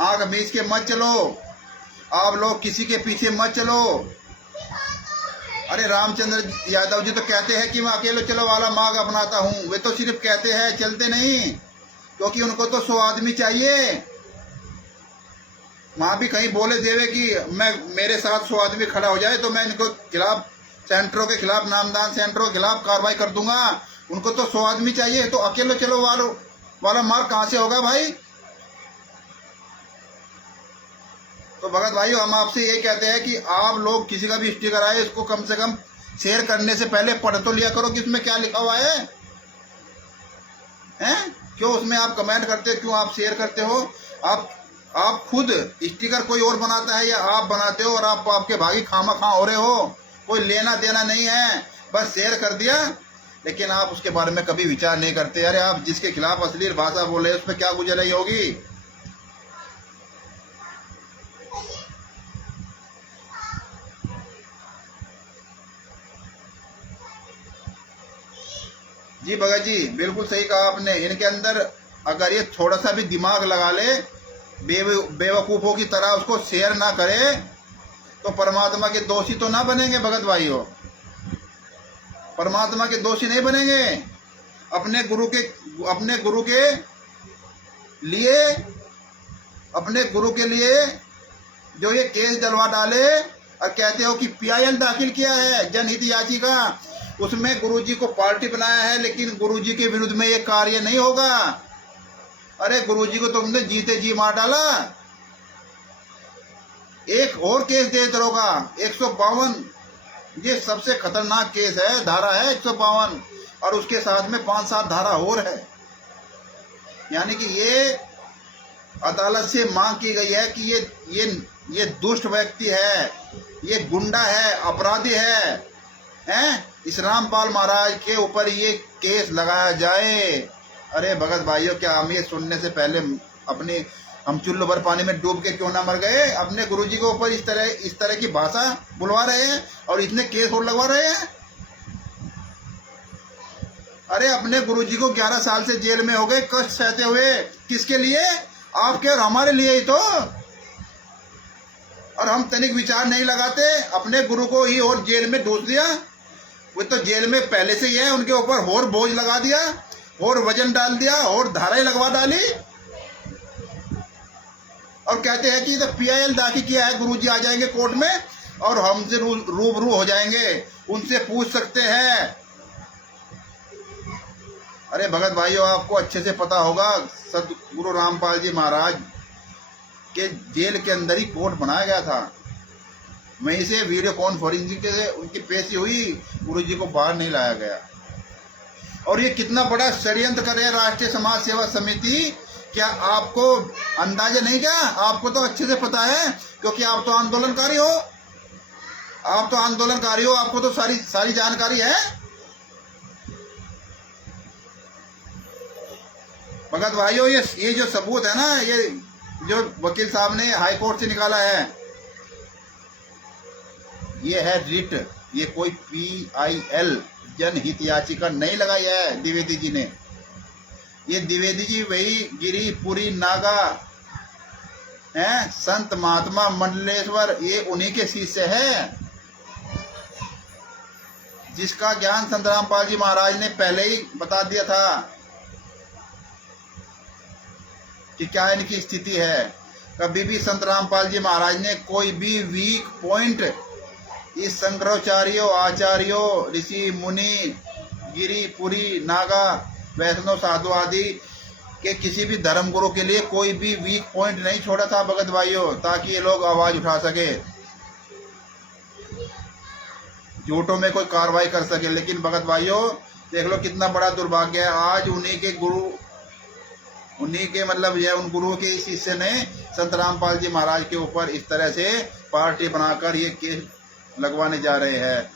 आंख मीच के मत चलो, आप लोग किसी के पीछे मत चलो। अरे रामचंद्र यादव जी तो कहते हैं कि मैं अकेले चलो वाला मार्ग अपनाता हूं। वे तो सिर्फ कहते हैं, चलते नहीं, क्योंकि उनको तो 100 आदमी चाहिए। वहां भी कहीं बोले देवे कि मेरे साथ 100 आदमी खड़ा हो जाए तो मैं इनको खिलाफ, सेंटरों के खिलाफ, नामदान सेंटरों के खिलाफ कार्रवाई कर दूंगा। उनको तो 100 आदमी चाहिए, तो अकेले चलो वाला मार्ग कहां से होगा भाई। तो भगत भाइयों, हम आपसे ये कहते हैं कि आप लोग किसी का भी स्टिकर आए, इसको कम से कम शेयर करने से पहले पढ़ तो लिया करो कि इसमें क्या लिखा हुआ है। क्यों उसमें आप कमेंट करते हो, क्यों आप शेयर करते हो? आप खुद स्टिकर कोई और बनाता है या आप बनाते हो और आप आपके भागी खामा हो रहे हो। कोई लेना देना नहीं है, बस शेयर कर दिया, लेकिन आप उसके बारे में कभी विचार नहीं करते। अरे आप जिसके खिलाफ अश्लील भाषा बोले उस पर क्या गुजर रही होगी। जी भगत जी, बिल्कुल सही कहा आपने। इनके अंदर अगर ये थोड़ा सा भी दिमाग लगा ले, बेवकूफों की तरह उसको शेयर ना करे, तो परमात्मा के दोषी तो ना बनेंगे भगत भाइयों। परमात्मा के दोषी नहीं बनेंगे। अपने गुरु के लिए जो ये केस डलवा डाले और कहते हो कि PIL दाखिल किया है जनहित याचिका, उसमें गुरुजी को पार्टी बनाया है, लेकिन गुरुजी के विरुद्ध में ये कार्य नहीं होगा। अरे गुरुजी को तुमने जीते जी मार डाला। एक और केस दे दरोगा 152, ये सबसे खतरनाक केस है, धारा है 152, और उसके साथ में 5-7 धारा और है। यानी कि ये अदालत से मांग की गई है कि ये दुष्ट व्यक्ति है, ये गुंडा है, अपराधी है, इस रामपाल महाराज के ऊपर ये केस लगाया जाए। अरे भगत भाइयों, क्या हम ये सुनने से पहले हम चुल्लू भर पानी में डूब के क्यों ना मर गए। अपने गुरुजी के ऊपर इस तरह की भाषा बुलवा रहे हैं और इतने केस और लगवा रहे हैं। अरे अपने गुरुजी को 11 साल से जेल में हो गए कष्ट सहते हुए, किसके लिए? आपके और हमारे लिए ही तो। और हम तनिक विचार नहीं लगाते, अपने गुरु को ही और जेल में डूब दिया। वो तो जेल में पहले से ही है, उनके ऊपर और बोझ लगा दिया और वजन डाल दिया और धाराएं लगवा डाली, और कहते हैं कि तो PIL दाखिल किया है, गुरुजी आ जाएंगे कोर्ट में और हमसे रूबरू हो जाएंगे, उनसे पूछ सकते हैं। अरे भगत भाइयों, आपको अच्छे से पता होगा सतगुरु रामपाल जी महाराज के जेल के अंदर ही कोर्ट बनाया गया था। वहीं से वीडियो कॉन्फ्रेंसिंग से उनकी पेशी हुई, गुरुजी को बाहर नहीं लाया गया। और ये कितना बड़ा षड्यंत्र कर रहे हैं राष्ट्रीय समाज सेवा समिति, क्या आपको अंदाजा नहीं? क्या आपको तो अच्छे से पता है, क्योंकि आप तो आंदोलनकारी हो, आपको तो सारी जानकारी है। भगत भाइयों, ये जो सबूत है ना, ये जो वकील साहब ने हाई कोर्ट से निकाला है, ये है रिट। ये कोई PIL जनहित याचिका नहीं लगाई है द्विवेदी जी ने। ये द्विवेदी जी वही गिरी पुरी नागा हैं, संत महात्मा मंडलेश्वर, ये उन्हीं के शिष्य है, जिसका ज्ञान संत रामपाल जी महाराज ने पहले ही बता दिया था कि क्या इनकी स्थिति है। कभी भी संत रामपाल जी महाराज ने कोई भी वीक पॉइंट इस शंकराचार्यों, आचार्यों, ऋषि मुनि, गिरी पुरी नागा, वैष्णव साधु आदि के किसी भी धर्म गुरु के लिए कोई भी वीक पॉइंट नहीं छोड़ा था भगत भाइयों, ताकि ये लोग आवाज उठा सके, झूठों में कोई कार्रवाई कर सके। लेकिन भगत भाइयों देख लो कितना बड़ा दुर्भाग्य है, आज उन्हीं के गुरु, उन्हीं के मतलब यह उन गुरुओं के शिष्य ने संत रामपाल जी महाराज के ऊपर इस तरह से पार्टी बनाकर ये केस लगवाने जा रहे हैं।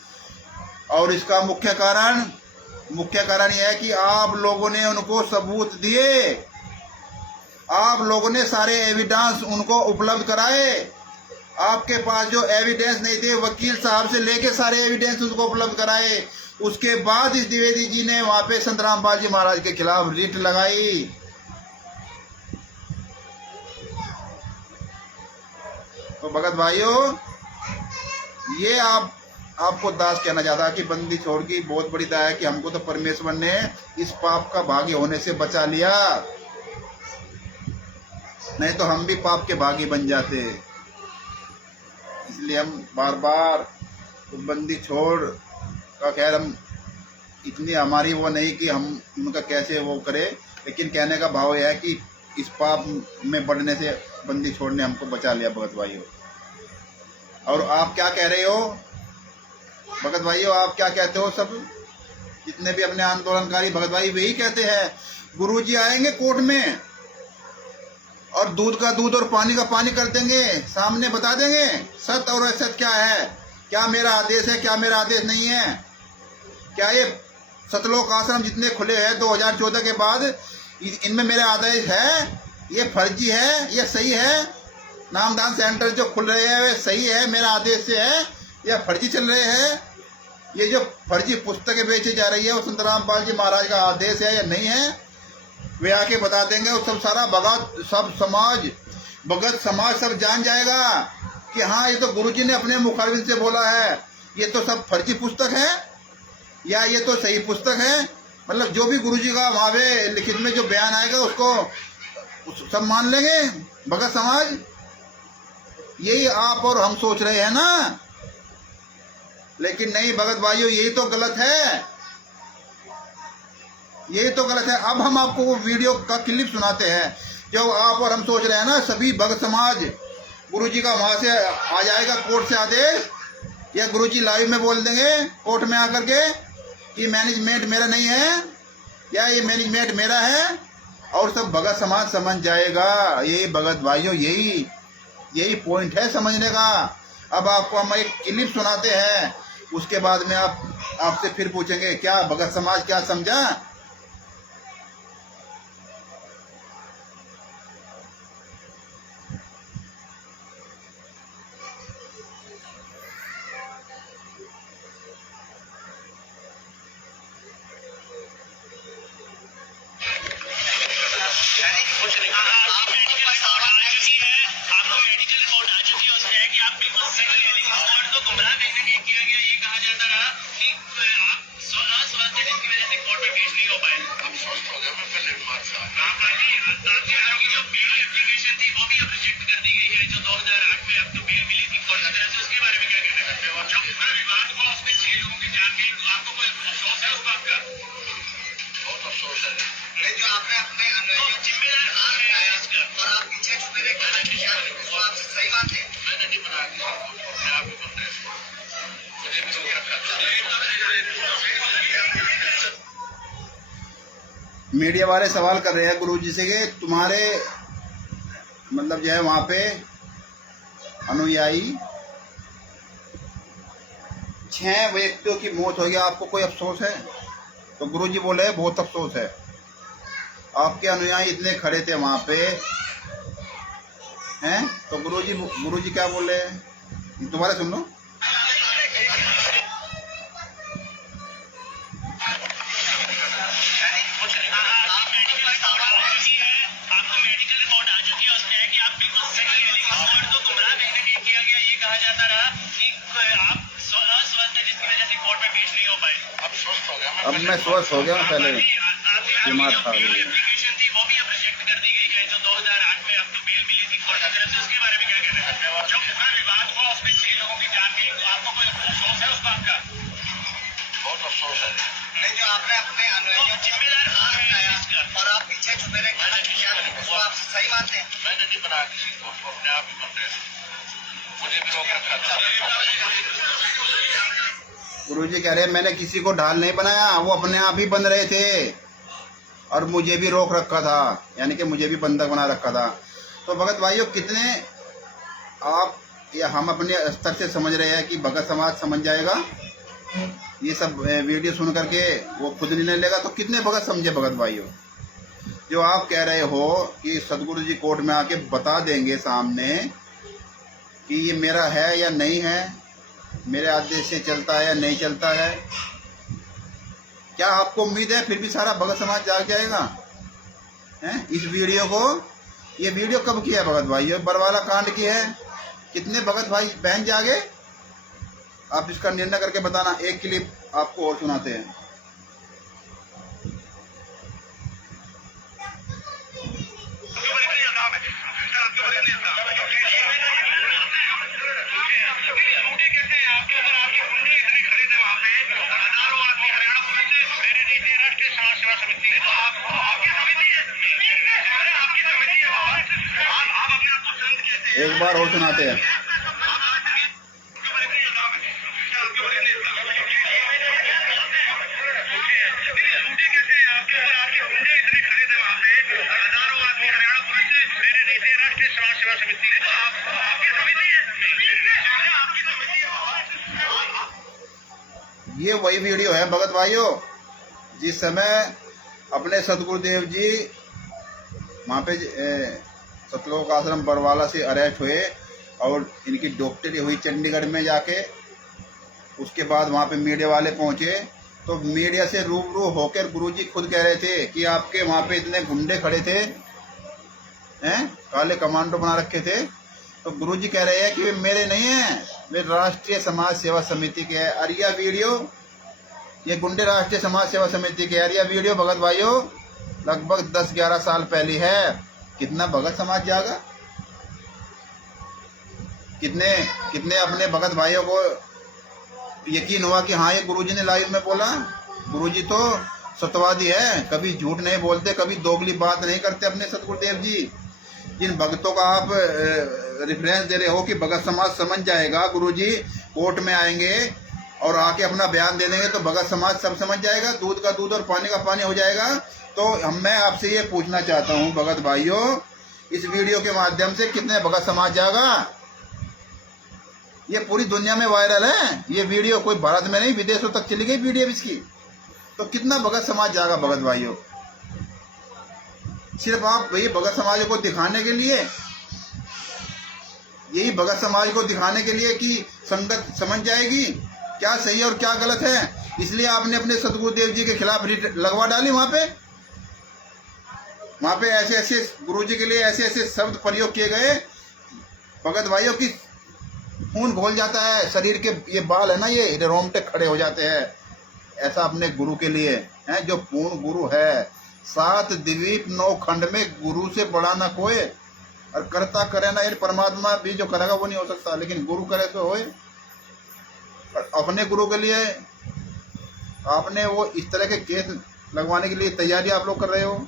और इसका मुख्य कारण यह है कि आप लोगों ने उनको सबूत दिए, आप लोगों ने सारे एविडेंस उनको उपलब्ध कराए। आपके पास जो एविडेंस नहीं थे, वकील साहब से लेके सारे एविडेंस उनको उपलब्ध कराए। उसके बाद इस द्विवेदी जी ने वहां पे संत रामपाल जी महाराज के खिलाफ रिट लगाई। तो भगत भाइयों, ये आपको दास कहना चाहता है कि बंदी छोड़ की बहुत बड़ी दया है कि हमको तो परमेश्वर ने इस पाप का भागी होने से बचा लिया, नहीं तो हम भी पाप के भागी बन जाते। इसलिए हम बार बार तो बंदी छोड़ का, खैर हम इतनी हमारी वो नहीं कि हम उनका कैसे वो करें, लेकिन कहने का भाव यह है कि इस पाप में बढ़ने से बंदी छोड़ ने हमको बचा लिया भगत भाइयों। और आप क्या कह रहे हो भगत भाइयों, आप क्या कहते हो? सब जितने भी अपने आंदोलनकारी भगत भाई वही कहते हैं, गुरुजी आएंगे कोर्ट में और दूध का दूध और पानी का पानी कर देंगे, सामने बता देंगे सत्य और असत्य क्या है, क्या मेरा आदेश है, क्या मेरा आदेश नहीं है, क्या ये सतलोक आश्रम जितने खुले हैं 2014 के बाद इनमें मेरा आदेश है, ये फर्जी है, ये सही है, नामदान सेंटर जो खुल रहे हैं वे सही है, मेरा आदेश से है, या फर्जी चल रहे हैं, ये जो फर्जी पुस्तकें बेची जा रही है वो संत रामपाल जी महाराज का आदेश है या नहीं है, वे आके बता देंगे। और सब सारा भगत समाज सब जान जाएगा कि हाँ ये तो गुरुजी ने अपने मुखारबिन से बोला है, ये तो सब फर्जी पुस्तक है या ये तो सही पुस्तक है। मतलब जो भी गुरुजी का वहाँ पे लिखित में जो बयान आएगा उसको सब मान लेंगे भगत समाज। यही आप और हम सोच रहे हैं ना, लेकिन नहीं भगत भाइयों, यही तो गलत है, यही तो गलत है। अब हम आपको वो वीडियो का क्लिप सुनाते हैं जो आप और हम सोच रहे हैं ना, सभी भगत समाज गुरुजी का वहां से आ जाएगा कोर्ट से आदेश, या गुरुजी लाइव में बोल देंगे कोर्ट में आकर के कि मैनेजमेंट मेरा नहीं है या ये मैनेजमेंट मेरा है, और सब भगत समाज समझ जाएगा। यही भगत भाइयों, यही पॉइंट है समझने का। अब आपको हम एक क्लिप सुनाते हैं, उसके बाद में आपसे फिर पूछेंगे क्या भगत समाज क्या समझा। मीडिया वाले सवाल कर रहे हैं गुरुजी से कि तुम्हारे मतलब जो है वहां पे अनुयायी 6 व्यक्तियों की मौत हो गई, आपको कोई अफसोस है? तो गुरुजी बोले बहुत अफसोस है। आपके अनुयायी इतने खड़े थे वहां पे हैं, तो गुरुजी क्या बोले? दोबारा सुन लो। अब मैं स्वस्थ हो गया हूँ, पहले बीमार था। वो भी अब रिजेक्ट कर दी गई है, जो 2008 में आपको बेल मिली थी कोर्ट की तरफ से, उसके बारे में क्या कहना है? जो पूरा विवाद हुआ उसमें 6 लोगों की जान गई, तो आपको कोई अफसोस है उस बात का? बहुत अफसोस है। नहीं, जो आपने अपने अनुयायियों को जिम्मेदार बनाया और आप पीछे छुपे रहे, वो आप सही मानते हैं? मैंने नहीं बनाया किसी को, अपने आप ही बनते हैं। मुझे भी रोक रखा था। गुरुजी कह रहे हैं मैंने किसी को ढाल नहीं बनाया, वो अपने आप ही बन रहे थे और मुझे भी रोक रखा था, यानी कि मुझे भी बंधक बना रखा था। तो भगत भाइयों, कितने आप या हम अपने स्तर से समझ रहे हैं कि भगत समाज समझ जाएगा ये सब वीडियो सुन करके, वो खुद निर्णय लेगा, तो कितने भगत समझे भगत भाइयों? जो आप कह रहे हो कि सदगुरु जी कोर्ट में आके बता देंगे सामने कि ये मेरा है या नहीं है, मेरे आदेश से चलता है या नहीं चलता है, क्या आपको उम्मीद है फिर भी सारा भगत समाज जाग जाएगा? हैं? इस वीडियो को, ये वीडियो कब की है भगत भाई? बरवाला कांड की है। कितने भगत भाई बहन जागे? आप इसका निर्णय करके बताना। एक क्लिप आपको और सुनाते हैं। एक बार और सुनाते हैं। ये वही वीडियो है भगत भाइयों, जिस समय अपने सतगुरुदेव जी वहाँ पे सतलोक आश्रम बरवाला से अरेस्ट हुए और इनकी डॉक्टरी हुई चंडीगढ़ में जाके। उसके बाद वहाँ पे मीडिया वाले पहुँचे, तो मीडिया से रूबरू होकर गुरुजी खुद कह रहे थे कि आपके वहाँ पे इतने गुंडे खड़े थे, हैं, काले कमांडो बना रखे थे। तो गुरुजी कह रहे हैं कि वे मेरे नहीं हैं, वे राष्ट्रीय समाज सेवा समिति के है। अरिया वीडियो, ये गुंडे राष्ट्रीय समाज सेवा समिति के अरिया वीडियो भगत भाइयों लगभग 10-11 साल पहले है। कितना भगत समाज जागा? कितने अपने भगत भाइयों को यकीन हुआ कि हाँ ये गुरुजी ने लाइव में बोला। गुरुजी तो सत्यवादी है, कभी झूठ नहीं बोलते, कभी दोगली बात नहीं करते अपने सतगुरुदेव जी। जिन भक्तों का आप रेफरेंस दे रहे हो कि भगत समाज समझ जाएगा, गुरुजी कोर्ट में आएंगे और आके अपना बयान दे देंगे तो भगत समाज सब समझ जाएगा, दूध का दूध और पानी का पानी हो जाएगा। तो मैं आपसे ये पूछना चाहता हूँ भगत भाइयों, इस वीडियो के माध्यम से कितने भगत समाज जागा? ये पूरी दुनिया में वायरल है ये वीडियो, कोई भारत में नहीं विदेशों तक चली गई वीडियो इसकी। तो कितना भगत समाज जागा भगत भाइयों? सिर्फ आप ये भगत समाज को दिखाने के लिए, यही भगत समाज को दिखाने के लिए कि संगत समझ जाएगी क्या सही और क्या गलत है, इसलिए आपने अपने सतगुरुदेव जी के खिलाफ रिट लगवा डाली। वहां पे ऐसे ऐसे गुरुजी के लिए ऐसे ऐसे शब्द प्रयोग किए गए भगत भाइयों की खून घोल जाता है, शरीर के ये बाल है ना, ये रोमटे खड़े हो जाते हैं। ऐसा अपने गुरु के लिए है जो पूर्ण गुरु है। 7 द्वीप 9 खंड में गुरु से बड़ा ना कोई, और करता करे ना, ये परमात्मा भी जो करेगा वो नहीं हो सकता, लेकिन गुरु करे तो होए। अपने गुरु के लिए आपने वो इस तरह के केस लगवाने के लिए तैयारी आप लोग कर रहे हो।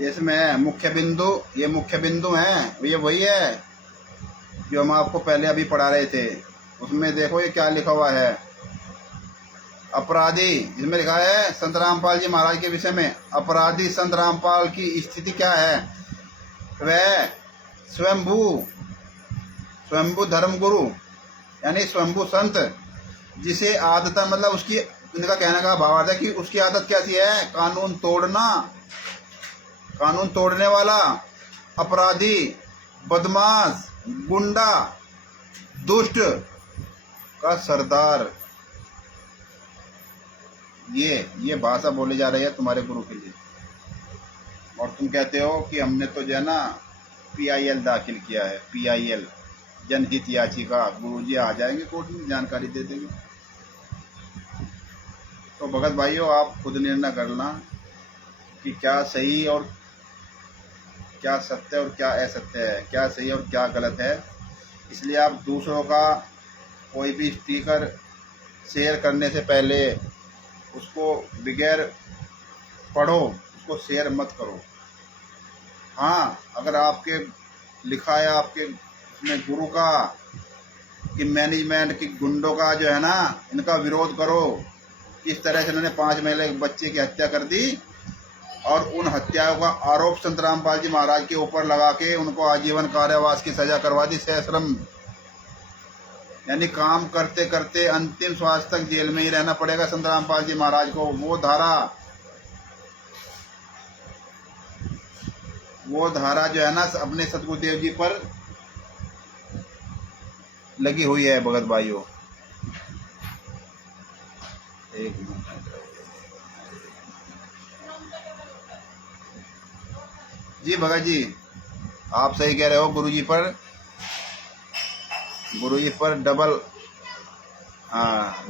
इसमें मुख्य बिंदु, ये मुख्य बिंदु हैं, ये वही है जो हम आपको पहले अभी पढ़ा रहे थे। उसमें देखो ये क्या लिखा हुआ है, अपराधी, इसमें लिखा है संत रामपाल जी महाराज के विषय में, अपराधी संत रामपाल की स्थिति क्या है? वह स्वयंभू स्वयंभू धर्मगुरु यानी स्वयंभू संत, जिसे आदत मतलब उसकी, इनका कहने का भावार्थ है कि उसकी आदत कैसी है? कानून तोड़ना, कानून तोड़ने वाला, अपराधी, बदमाश, गुंडा, दुष्ट का सरदार। ये भाषा बोली जा रही है तुम्हारे गुरु के लिए, और तुम कहते हो कि हमने तो जो है ना PIL दाखिल किया है, PIL जनहित याचिका। गुरुजी आ जाएंगे कोर्ट में, जानकारी दे देंगे। तो भगत भाइयों, आप खुद निर्णय करना कि क्या सही और क्या सत्य और क्या असत्य है, क्या सही और क्या गलत है। इसलिए आप दूसरों का कोई भी स्पीकर शेयर करने से पहले उसको बगैर पढ़ो उसको शेयर मत करो। हाँ, अगर आपके लिखा है आपके में गुरु का कि मैनेजमेंट की गुंडों का जो है ना, इनका विरोध करो, किस तरह से इन्होंने 5 महीने के बच्चे की हत्या कर दी, और उन हत्याओं का आरोप संत रामपाल जी महाराज के ऊपर लगा के उनको आजीवन कारावास की सजा करवा दी, सश्रम, यानी काम करते करते अंतिम श्वास तक जेल में ही रहना पड़ेगा संत रामपाल जी महाराज को। वो धारा जो है ना अपने सतगुरुदेव जी पर लगी हुई है भगत भाइयों। एक मिनट जी, भगत जी आप सही कह रहे हो। गुरुजी पर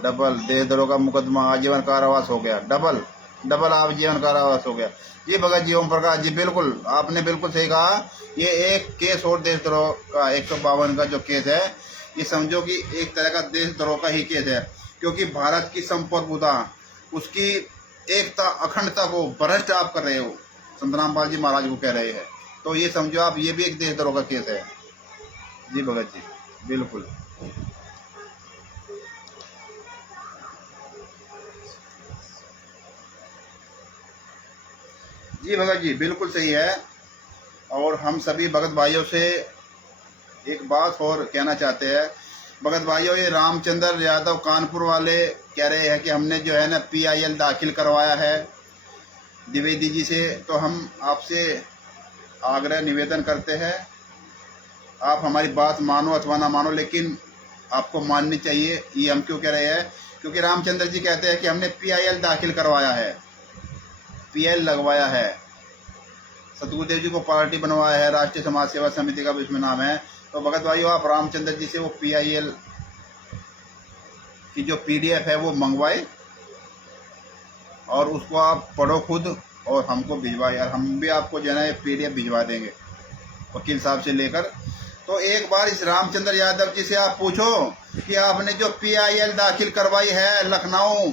डबल देशद्रोह का मुकदमा, आजीवन कारावास हो गया, डबल आजीवन कारावास हो गया। जी भगत जी, ओम प्रकाश जी, बिल्कुल आपने बिल्कुल सही कहा। ये एक केस और देशद्रोह का 152 का जो केस है, ये समझो कि एक तरह का देशद्रोह का ही केस है, क्योंकि भारत की संप्रभुता, उसकी एकता, अखंडता को भ्रष्ट आप कर रहे हो, संत रामपाल जी महाराज को कह रहे हैं। तो ये समझो आप, ये भी एक देशद्रोह का केस है। जी भगत जी, बिल्कुल। जी भगत जी, बिल्कुल सही है। और हम सभी भगत भाइयों से एक बात और कहना चाहते हैं। भगत भाइयों, ये रामचंद्र यादव कानपुर वाले कह रहे हैं कि हमने जो है ना PIL दाखिल करवाया है द्विवेदी जी से। तो हम आपसे आग्रह निवेदन करते हैं, आप हमारी बात मानो अथवा ना मानो, लेकिन आपको माननी चाहिए। ये हम क्यों कह रहे हैं? क्योंकि रामचंद्र जी कहते हैं कि हमने PIL दाखिल करवाया है, PIL लगवाया है, सतगुरुदेव जी को पार्टी बनवाया है, राष्ट्रीय समाज सेवा समिति का भी उसमें नाम है। तो भगत भाइयों, आप रामचंद्र जी से वो PIL की जो PDF है वो मंगवाए, और उसको आप पढ़ो खुद और हमको भिजवाए, और हम भी आपको जो है ना PDF भिजवा देंगे वकील साहब से लेकर। तो एक बार इस रामचंद्र यादव जी से आप पूछो कि आपने जो PIL दाखिल करवाई है लखनऊ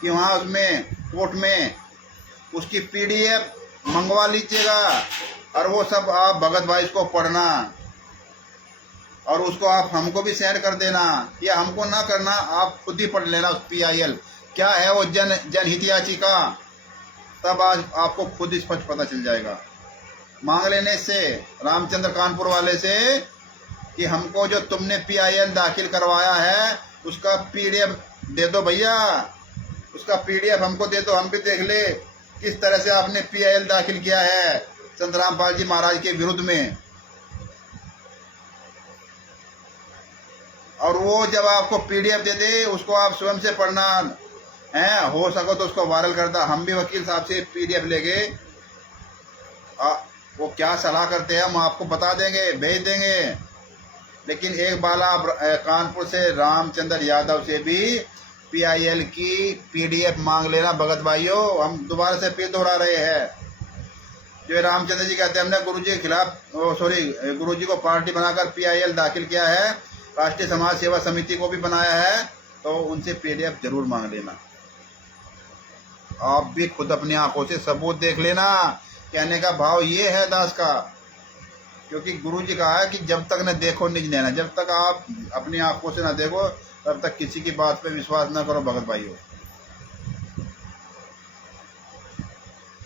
कि वहाँ उसमें कोर्ट में, उसकी PDF मंगवा लीजिएगा, और वो सब आप भगत भाई इसको पढ़ना, और उसको आप हमको भी सेंड कर देना, या हमको ना करना, आप खुद ही पढ़ लेना उस PIL क्या है वो जनहित याचिका। तब आज आपको खुद स्पष्ट पता चल जाएगा। मांग लेने से रामचंद्र कानपुर वाले से कि हमको जो तुमने PIL दाखिल करवाया है उसका PDF दे दो भैया, उसका PDF हमको दे दो, हम भी देख ले किस तरह से आपने PIL दाखिल किया है संत रामपाल जी महाराज के विरुद्ध में। और वो जब आपको PDF दे दे, उसको आप स्वयं से पढ़ना है, हो सको तो उसको वायरल करता। हम भी वकील साहब से PDF लेके वो क्या सलाह करते हैं हम आपको बता देंगे, भेज देंगे। लेकिन एक बार आप कानपुर से रामचंद्र यादव से भी PIL की PDF मांग लेना भगत भाइयों। हम दोबारा से फिर दोहरा रहे हैं, जो रामचंद्र जी कहते हैं हमने गुरुजी के खिलाफ, गुरुजी को पार्टी बनाकर PIL दाखिल किया है, राष्ट्रीय समाज सेवा समिति को भी बनाया है, तो उनसे PDF जरूर मांग लेना। आप भी खुद अपनी आंखों से सबूत देख लेना। कहने का भाव ये है दास का, क्योंकि गुरुजी कहा है कि जब तक न देखो निज नैना, जब तक आप अपनी आंखों से न देखो तब तक किसी की बात पे विश्वास न करो भगत भाइयों।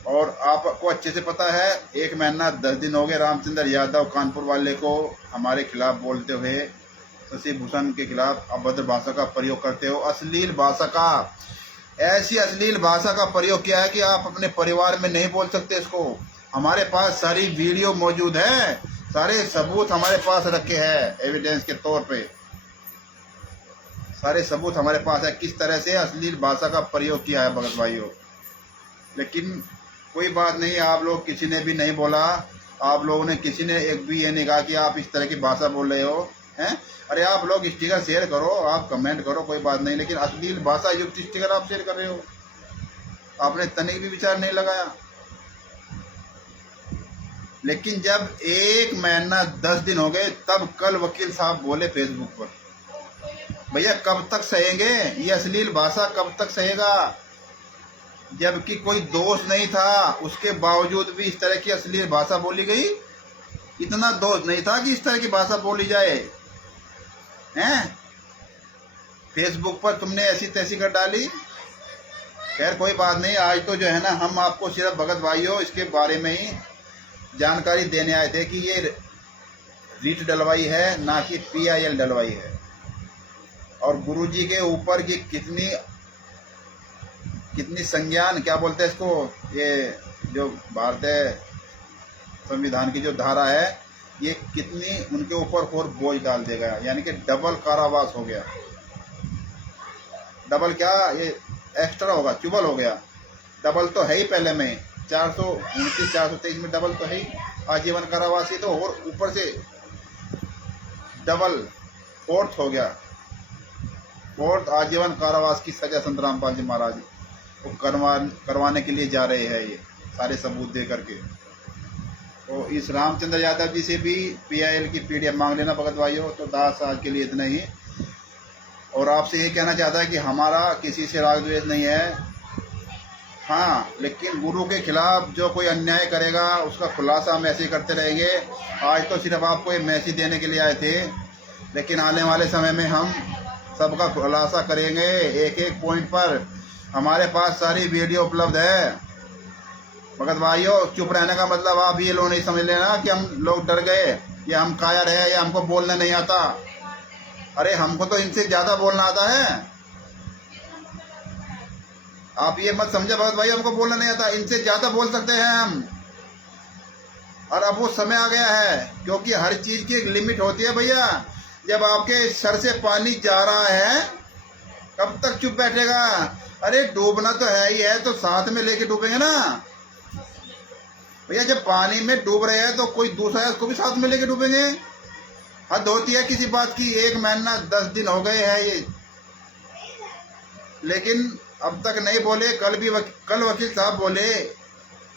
और आपको अच्छे से पता है 1 महीना 10 दिन हो गए रामचंद्र यादव कानपुर वाले को हमारे खिलाफ बोलते हुए, शशि भूषण के खिलाफ अभद्र भाषा का प्रयोग करते हो, अश्लील भाषा का, ऐसी अश्लील भाषा का प्रयोग किया है कि आप अपने परिवार में नहीं बोल सकते इसको। हमारे पास सारी वीडियो मौजूद है, सारे सबूत हमारे पास रखे हैं एविडेंस के तौर पे, सारे सबूत हमारे पास है किस तरह से अश्लील भाषा का प्रयोग किया है भगत भाइयों। लेकिन कोई बात नहीं, आप लोग किसी ने भी नहीं बोला, आप लोगों ने किसी ने एक भी ये नहीं कहा कि आप इस तरह की भाषा बोल रहे हो हैं। अरे आप लोग स्टिकर शेयर करो, आप कमेंट करो, कोई बात नहीं, लेकिन अश्लील भाषा युक्त स्टिकर आप शेयर कर रहे हो, आपने तनिक भी विचार नहीं लगाया। लेकिन जब 1 महीना 10 दिन हो गए तब कल वकील साहब बोले फेसबुक पर, भैया कब तक सहेंगे ये अश्लील भाषा, कब तक सहेगा? जबकि कोई दोष नहीं था, उसके बावजूद भी इस तरह की अश्लील भाषा बोली गई। इतना दोष नहीं था कि इस तरह की भाषा बोली जाए हैं। फेसबुक पर तुमने ऐसी तैसी कर डाली। खैर कोई बात नहीं, आज तो जो है ना हम आपको सिर्फ भगत भाइयों इसके बारे में ही जानकारी देने आए थे कि ये रीट डलवाई है ना कि PIL डलवाई है, और गुरुजी के ऊपर की कितनी संज्ञान क्या बोलते हैं इसको, ये जो भारतीय संविधान की जो धारा है ये कितनी उनके ऊपर और बोझ डाल देगा, यानी कि डबल कारावास हो गया। डबल क्या, ये एक्स्ट्रा होगा, चुबल हो गया। डबल तो है ही पहले में 429 423 में डबल तो है ही, आजीवन कारावास ही तो, और ऊपर से डबल फोर्थ हो गया, फोर्थ आजीवन कारावास की सजा संत रामपाल जी महाराज को करवाने के लिए जा रहे हैं, ये सारे सबूत दे करके। तो इस रामचंद्र यादव जी से भी PIL की PDF मांग लेना भगत भाइयों। तो दास आज के लिए इतना ही, और आपसे ये कहना चाहता है कि हमारा किसी से राग द्वेष नहीं है, हाँ, लेकिन गुरु के खिलाफ जो कोई अन्याय करेगा उसका खुलासा हम ऐसे ही करते रहेंगे। आज तो सिर्फ आपको ये मैसेज देने के लिए आए थे, लेकिन आने वाले समय में हम सबका खुलासा करेंगे एक एक पॉइंट पर। हमारे पास सारी वीडियो उपलब्ध है भगत भाइयों। चुप रहने का मतलब आप ये लोग नहीं समझ लेना कि हम लोग डर गए या हम कायर है या हमको बोलना नहीं आता। अरे हमको तो इनसे ज्यादा बोलना आता है, आप ये मत समझे भगत भाई हमको बोलना नहीं आता, इनसे ज्यादा बोल सकते हैं हम। और अब वो समय आ गया है, क्योंकि हर चीज की एक लिमिट होती है भैया। जब आपके सर से पानी जा रहा है कब तक चुप बैठेगा? अरे डूबना तो है ही है, तो साथ में लेके डूबेंगे ना भैया। जब पानी में डूब रहे हैं तो कोई दूसरा है उसको भी साथ में लेके डूबेंगे। हद होती है किसी बात की। 1 महीना 10 दिन हो गए हैं ये, लेकिन अब तक नहीं बोले। कल वकील साहब बोले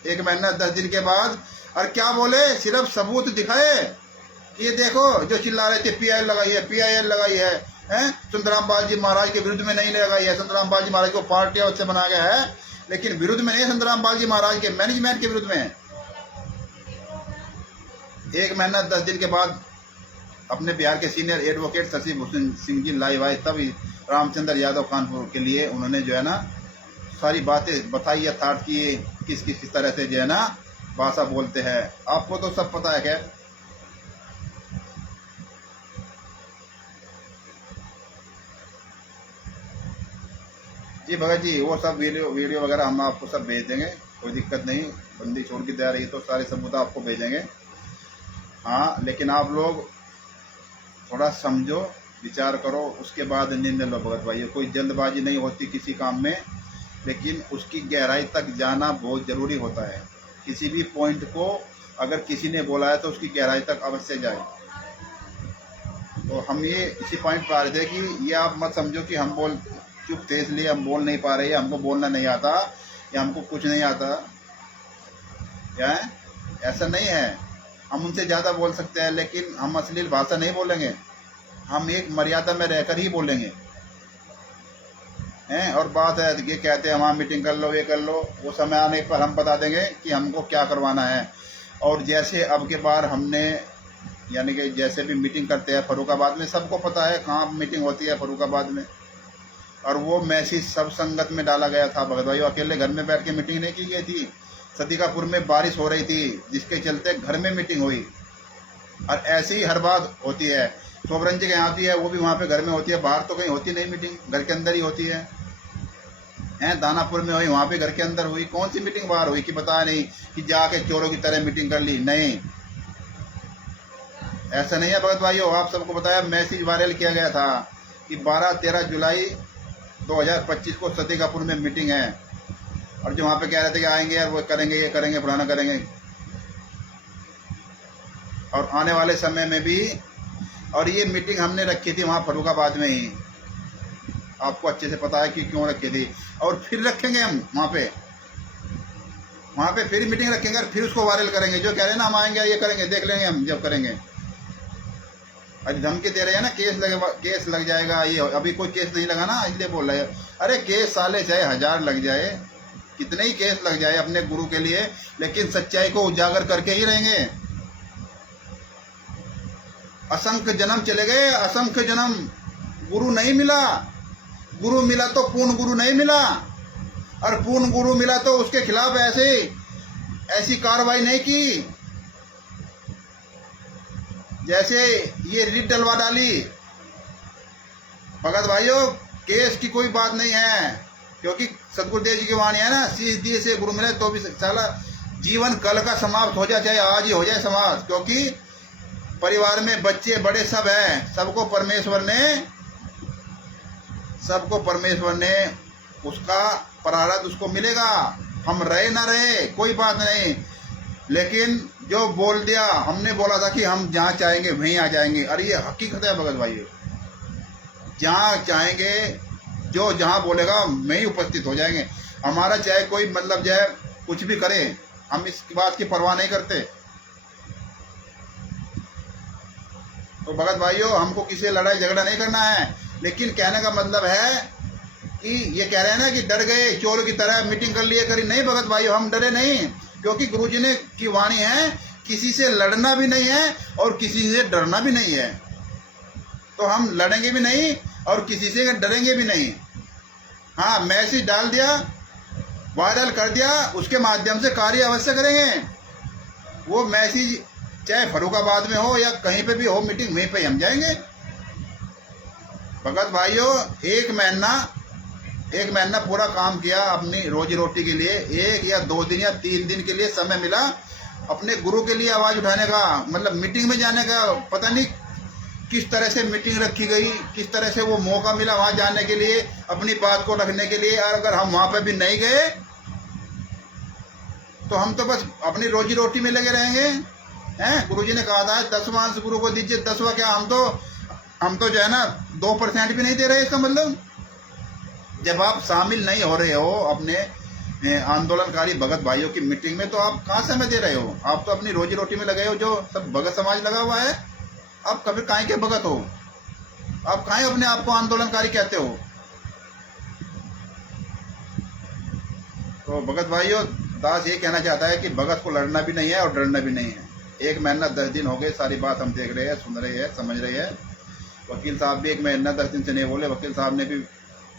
1 महीना 10 दिन के बाद, और क्या बोले, सिर्फ सबूत दिखाए कि ये देखो जो चिल्ला रहे थे PIL लगाई है, PIL लगाई है, संत रामपाल जी महाराज के विरुद्ध में नहीं लगाई है। संत रामपाल जी महाराज को पार्टी और से बनाया गया है, लेकिन विरुद्ध में नहीं, संत रामपाल जी महाराज के मैनेजमेंट के विरुद्ध में है। 1 महीना 10 दिन के बाद अपने बिहार के senior advocate Shashi Bhushan Singh ji live आए, तभी रामचंद्र यादव कानपुर के लिए उन्होंने जो है ना सारी बातें बताई, यथार्थ की किस तरह से जो है ना भाषा बोलते हैं। आपको तो सब पता है। खैर जी भगत जी, वो सब वीडियो वगैरह हम आपको सब भेज देंगे, कोई दिक्कत नहीं। बंदी छोड़ की तैयारी तो सारे सबूत आपको भेजेंगे। हाँ, लेकिन आप लोग थोड़ा समझो, विचार करो, उसके बाद निर्णय लो भगत भाई। कोई जल्दबाजी नहीं होती किसी काम में, लेकिन उसकी गहराई तक जाना बहुत ज़रूरी होता है। किसी भी पॉइंट को अगर किसी ने बोला है तो उसकी गहराई तक अवश्य जाए। तो हम ये इसी पॉइंट पर आ रहे थे कि ये आप मत समझो कि हम चुप थे इसलिए हम बोल नहीं पा रहे, हमको बोलना नहीं आता या हमको कुछ नहीं आता, क्या है? ऐसा नहीं है। हम उनसे ज़्यादा बोल सकते हैं, लेकिन हम अश्लील भाषा नहीं बोलेंगे। हम एक मर्यादा में रहकर ही बोलेंगे हैं। और बात है ये कहते हैं वहाँ मीटिंग कर लो, ये कर लो, वो समय आने पर हम बता देंगे कि हमको क्या करवाना है। और जैसे अब के बार हमने, यानी कि जैसे भी मीटिंग करते हैं फर्रुखाबाद में, सबको पता है कहाँ मीटिंग होती है फर्रुखाबाद में। और वो मैसेज सब संगत में डाला गया था भगत भाई, अकेले घर में बैठ के मीटिंग नहीं की गई थी। सतिकापुर में बारिश हो रही थी, जिसके चलते घर में मीटिंग हुई। और ऐसी ही हर बात होती है। सोबरन जी के यहाँ होती है, वो भी वहाँ पे घर में होती है, बाहर तो कहीं होती नहीं मीटिंग, घर के अंदर ही होती है। दानापुर में हुई, वहाँ पे घर के अंदर हुई। कौन सी मीटिंग बाहर हुई कि पता नहीं कि जाके चोरों की तरह मीटिंग कर ली? नहीं, ऐसा नहीं है भगत भाइयों। आप सबको बताया, मैसेज वायरल किया गया था कि 12-13 जुलाई 2025 को सतिकापुर में मीटिंग है। और जो वहाँ पे कह रहे थे कि आएंगे यार, वो करेंगे, ये करेंगे, फलाना करेंगे। और आने वाले समय में भी। और ये मीटिंग हमने रखी थी वहाँ फर्रुखाबाद में ही, आपको अच्छे से पता है कि क्यों रखी थी। और फिर रखेंगे हम वहाँ पे फिर मीटिंग रखेंगे और फिर उसको वायरल करेंगे। जो कह रहे हैं ना हम आएंगे, ये करेंगे, देख लेंगे हम जब करेंगे। अरे धमकी दे रहे हैं ना, केस लग जाएगा। ये अभी कोई केस नहीं लगा ना, इसलिए बोल रहे हैं। अरे केस साले चाहे 1000 लग जाए, कितने ही केस लग जाए अपने गुरु के लिए, लेकिन सच्चाई को उजागर करके ही रहेंगे। असंख्य जन्म चले गए, असंख्य जन्म, गुरु नहीं मिला। गुरु मिला तो पूर्ण गुरु नहीं मिला, और पूर्ण गुरु मिला तो उसके खिलाफ ऐसी कार्रवाई नहीं की जैसे ये रीट डलवा डाली। भगत भाइयों, केस की कोई बात नहीं है, क्योंकि सतगुरुदेव जी की वाणी है ना, सीधे से गुरु मिले तो भी साला जीवन कल का समाप्त हो जाए, चाहे आज ही हो जाए समाप्त। क्योंकि परिवार में बच्चे बड़े सब हैं, सबको परमेश्वर ने उसका प्रारब्ध उसको मिलेगा। हम रहे ना रहे कोई बात नहीं, लेकिन जो बोल दिया, हमने बोला था कि हम जहाँ चाहेंगे वहीं आ जाएंगे। अरे ये हकीकत है भगत भाइयों, जहाँ चाहेंगे, जो जहाँ बोलेगा वहीं उपस्थित हो जाएंगे। हमारा चाहे कोई मतलब जो है कुछ भी करे, हम इस बात की परवाह नहीं करते। तो भगत भाइयों, हमको किसी से लड़ाई झगड़ा नहीं करना है, लेकिन कहने का मतलब है कि ये कह रहे हैं ना कि डर गए चोरों की तरह, मीटिंग कर लिए करी। नहीं भगत भाइयों, हम डरे नहीं, क्योंकि गुरुजी ने की वाणी है, किसी से लड़ना भी नहीं है और किसी से डरना भी नहीं है। तो हम लड़ेंगे भी नहीं और किसी से डरेंगे भी नहीं। हाँ, मैसेज डाल दिया, वायरल कर दिया, उसके माध्यम से कार्य अवश्य करेंगे। वो मैसेज चाहे फर्रुखाबाद में हो या कहीं पे भी हो, मीटिंग वहीं पे हम जाएंगे। भगत भाइयों, एक महीना पूरा काम किया अपनी रोजी रोटी के लिए। 1 या 2 दिन या 3 दिन के लिए समय मिला अपने गुरु के लिए आवाज उठाने का, मतलब मीटिंग में जाने का। पता नहीं किस तरह से मीटिंग रखी गई, किस तरह से वो मौका मिला वहां जाने के लिए, अपनी बात को रखने के लिए। और अगर हम वहां पे भी नहीं गए तो हम तो बस अपनी रोजी रोटी में लगे रहेंगे। गुरुजी ने कहा था 10वां अंश गुरु को दीजिए, 10वां क्या, हम तो जो है ना 2% भी नहीं दे रहे। इसका मतलब जब आप शामिल नहीं हो रहे हो अपने आंदोलनकारी भगत भाइयों की मीटिंग में, तो आप कहाँ समय दे रहे हो? आप तो अपनी रोजी रोटी में लगे हो। जो सब भगत समाज लगा हुआ है, आप कभी काहे के भगत हो? आप काहे अपने आप को आंदोलनकारी कहते हो? तो भगत भाइयों, दास ये कहना चाहता है कि भगत को लड़ना भी नहीं है और डरना भी नहीं है। 1 महीना 10 दिन हो गए, सारी बात हम देख रहे हैं, सुन रहे हैं, समझ रहे हैं। वकील साहब भी 1 महीना 10 दिन से नहीं बोले। वकील साहब ने भी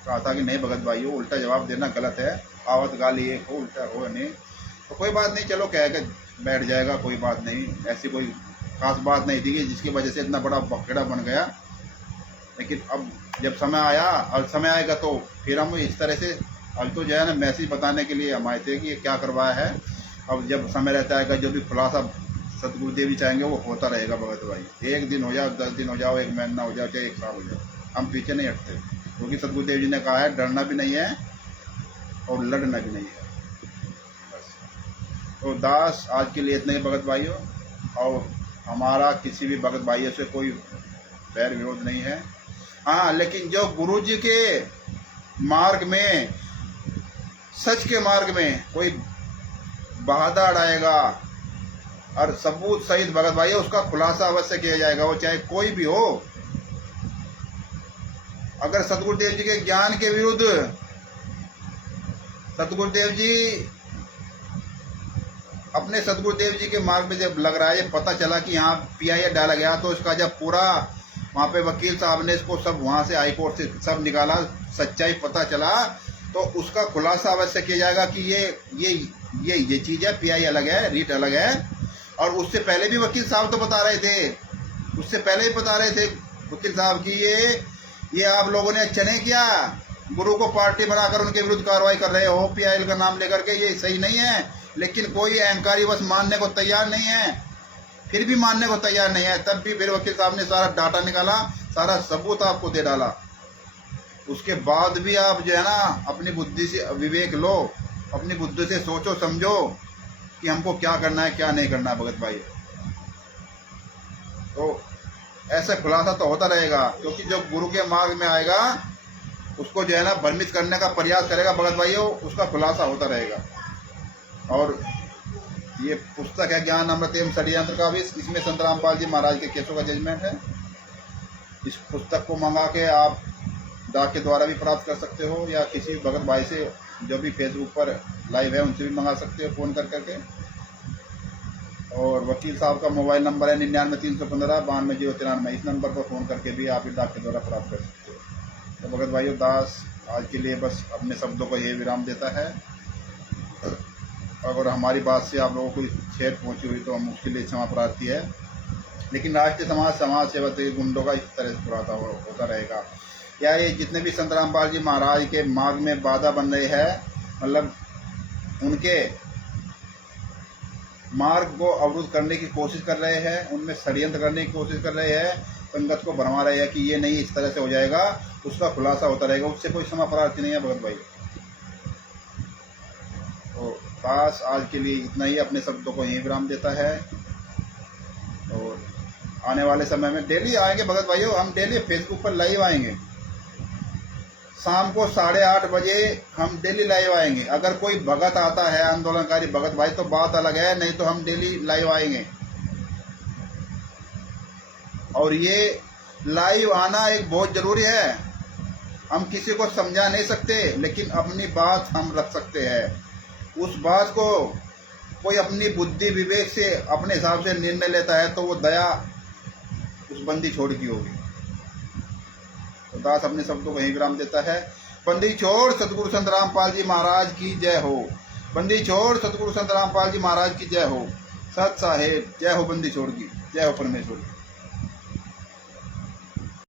कहा था कि नहीं भगत भाइयों, उल्टा जवाब देना गलत है, आवत गाली एक हो, उल्टा हो नहीं। तो कोई बात नहीं, चलो कह के बैठ जाएगा, कोई बात नहीं। ऐसी कोई खास बात नहीं थी कि जिसकी वजह से इतना बड़ा बखेड़ा बन गया। लेकिन अब जब समय आया, और समय आएगा तो फिर हम इस तरह से, अब तो जो है ना मैसेज बताने के लिए हम आए थे कि ये क्या करवाया है। अब जब समय रहता है, जो भी खुलासा सतगुरुदेव जी चाहेंगे वो होता रहेगा भगत भाई। 1 दिन हो जाओ, 10 दिन हो जाओ, 1 महीना हो जाओ, चाहे 1 साल हो जाओ, हम पीछे नहीं हटते। क्योंकि सतगुरुदेव जी ने कहा है, डरना भी नहीं है और लड़ना भी नहीं है। बस। तो दास आज के लिए इतना ही भगत भाइयों। और हमारा किसी भी भगत भाइयों से कोई बैर विरोध नहीं है। हाँ, लेकिन जो गुरु जी के मार्ग में, सच के मार्ग में कोई बहादा अड़ाएगा और सबूत सहित भगत भाई उसका खुलासा अवश्य किया जाएगा, वो चाहे कोई भी हो। अगर सतगुरुदेव जी के ज्ञान के विरुद्ध, सतगुरुदेव जी अपने सतगुरुदेव जी के मार्ग में जब लग रहा है, पता चला कि यहाँ PIA डाला गया, तो इसका जब पूरा वहाँ पे वकील साहब ने इसको सब वहाँ से हाई कोर्ट से सब निकाला, सच्चाई पता चला तो उसका खुलासा अवश्य किया जाएगा कि ये चीज़ है, पीआई अलग है, रीट अलग है। और उससे पहले भी वकील साहब तो बता रहे थे, उससे पहले भी बता रहे थे वकील साहब कि ये आप लोगों ने अच्छा नहीं किया, गुरु को पार्टी बनाकर उनके विरुद्ध कार्रवाई कर रहे हो पीआईएल का नाम लेकर के, ये सही नहीं है। लेकिन कोई अहंकारी बस मानने को तैयार नहीं है, फिर भी मानने को तैयार नहीं है। तब भी फिर वकील साहब ने सारा डाटा निकाला, सारा सबूत आपको दे डाला। उसके बाद भी आप जो है ना अपनी बुद्धि से विवेक लो, अपनी बुद्धि से सोचो समझो कि हमको क्या करना है क्या नहीं करना है भगत भाई। तो ऐसा खुलासा तो होता रहेगा, क्योंकि जो गुरु के मार्ग में आएगा उसको जो है ना भ्रमित करने का प्रयास करेगा भगत भाइयों, उसका खुलासा होता रहेगा। और ये पुस्तक है ज्ञान अमृत एवं षड्यंत्र का विष, इसमें संत रामपाल जी महाराज के केसों का जजमेंट है। इस पुस्तक को मंगा के आप डाक के द्वारा भी प्राप्त कर सकते हो, या किसी भगत भाई से जो भी फेसबुक पर लाइव है उनसे भी मंगा सकते हो फ़ोन कर करके। और वकील साहब का मोबाइल नंबर है 99-315-92-093, इस नंबर पर फ़ोन करके भी आप डाक के द्वारा प्राप्त कर सकते हो। तो भगत भाइयों, दास आज के लिए बस अपने शब्दों को ये विराम देता है। अगर हमारी बात से आप लोगों को छेद पहुँची हुई तो हम उसके लिए क्षमा प्रार्थी है। लेकिन राष्ट्रीय समाज सेवा से गुंडों का इस तरह से बुराता होता रहेगा। या ये जितने भी संत रामपाल जी महाराज के मार्ग में बाधा बन रहे हैं, मतलब उनके मार्ग को अवरुद्ध करने की कोशिश कर रहे हैं, उनमें षड्यंत्र करने की कोशिश कर रहे हैं, संगत को भरमा रहे हैं कि ये नहीं इस तरह से हो जाएगा, उसका खुलासा होता रहेगा। उससे कोई क्षमा प्रार्थी नहीं है भगत भाई। तो बस आज के लिए इतना ही, अपने शब्दों को यहीं विराम देता है। और आने वाले समय में डेली आएंगे भगत भाइयों, हम डेली फेसबुक पर लाइव आएंगे, शाम को 8:30 बजे हम डेली लाइव आएंगे। अगर कोई भगत आता है, आंदोलनकारी भगत भाई, तो बात अलग है, नहीं तो हम डेली लाइव आएंगे। और ये लाइव आना एक बहुत जरूरी है। हम किसी को समझा नहीं सकते, लेकिन अपनी बात हम रख सकते हैं। उस बात को कोई अपनी बुद्धि विवेक से अपने हिसाब से निर्णय लेता है तो वो दया उस बंदी छोड़ की होगी। तो दास अपने शब्दों को यही विराम देता है। बंदी छोड़ सतगुरु संत रामपाल जी महाराज की जय हो। बंदी छोड़ सतगुरु संत रामपाल जी महाराज की जय हो। सत साहेब जय हो। बंदी छोड़ की जय हो। परमेश्वर की।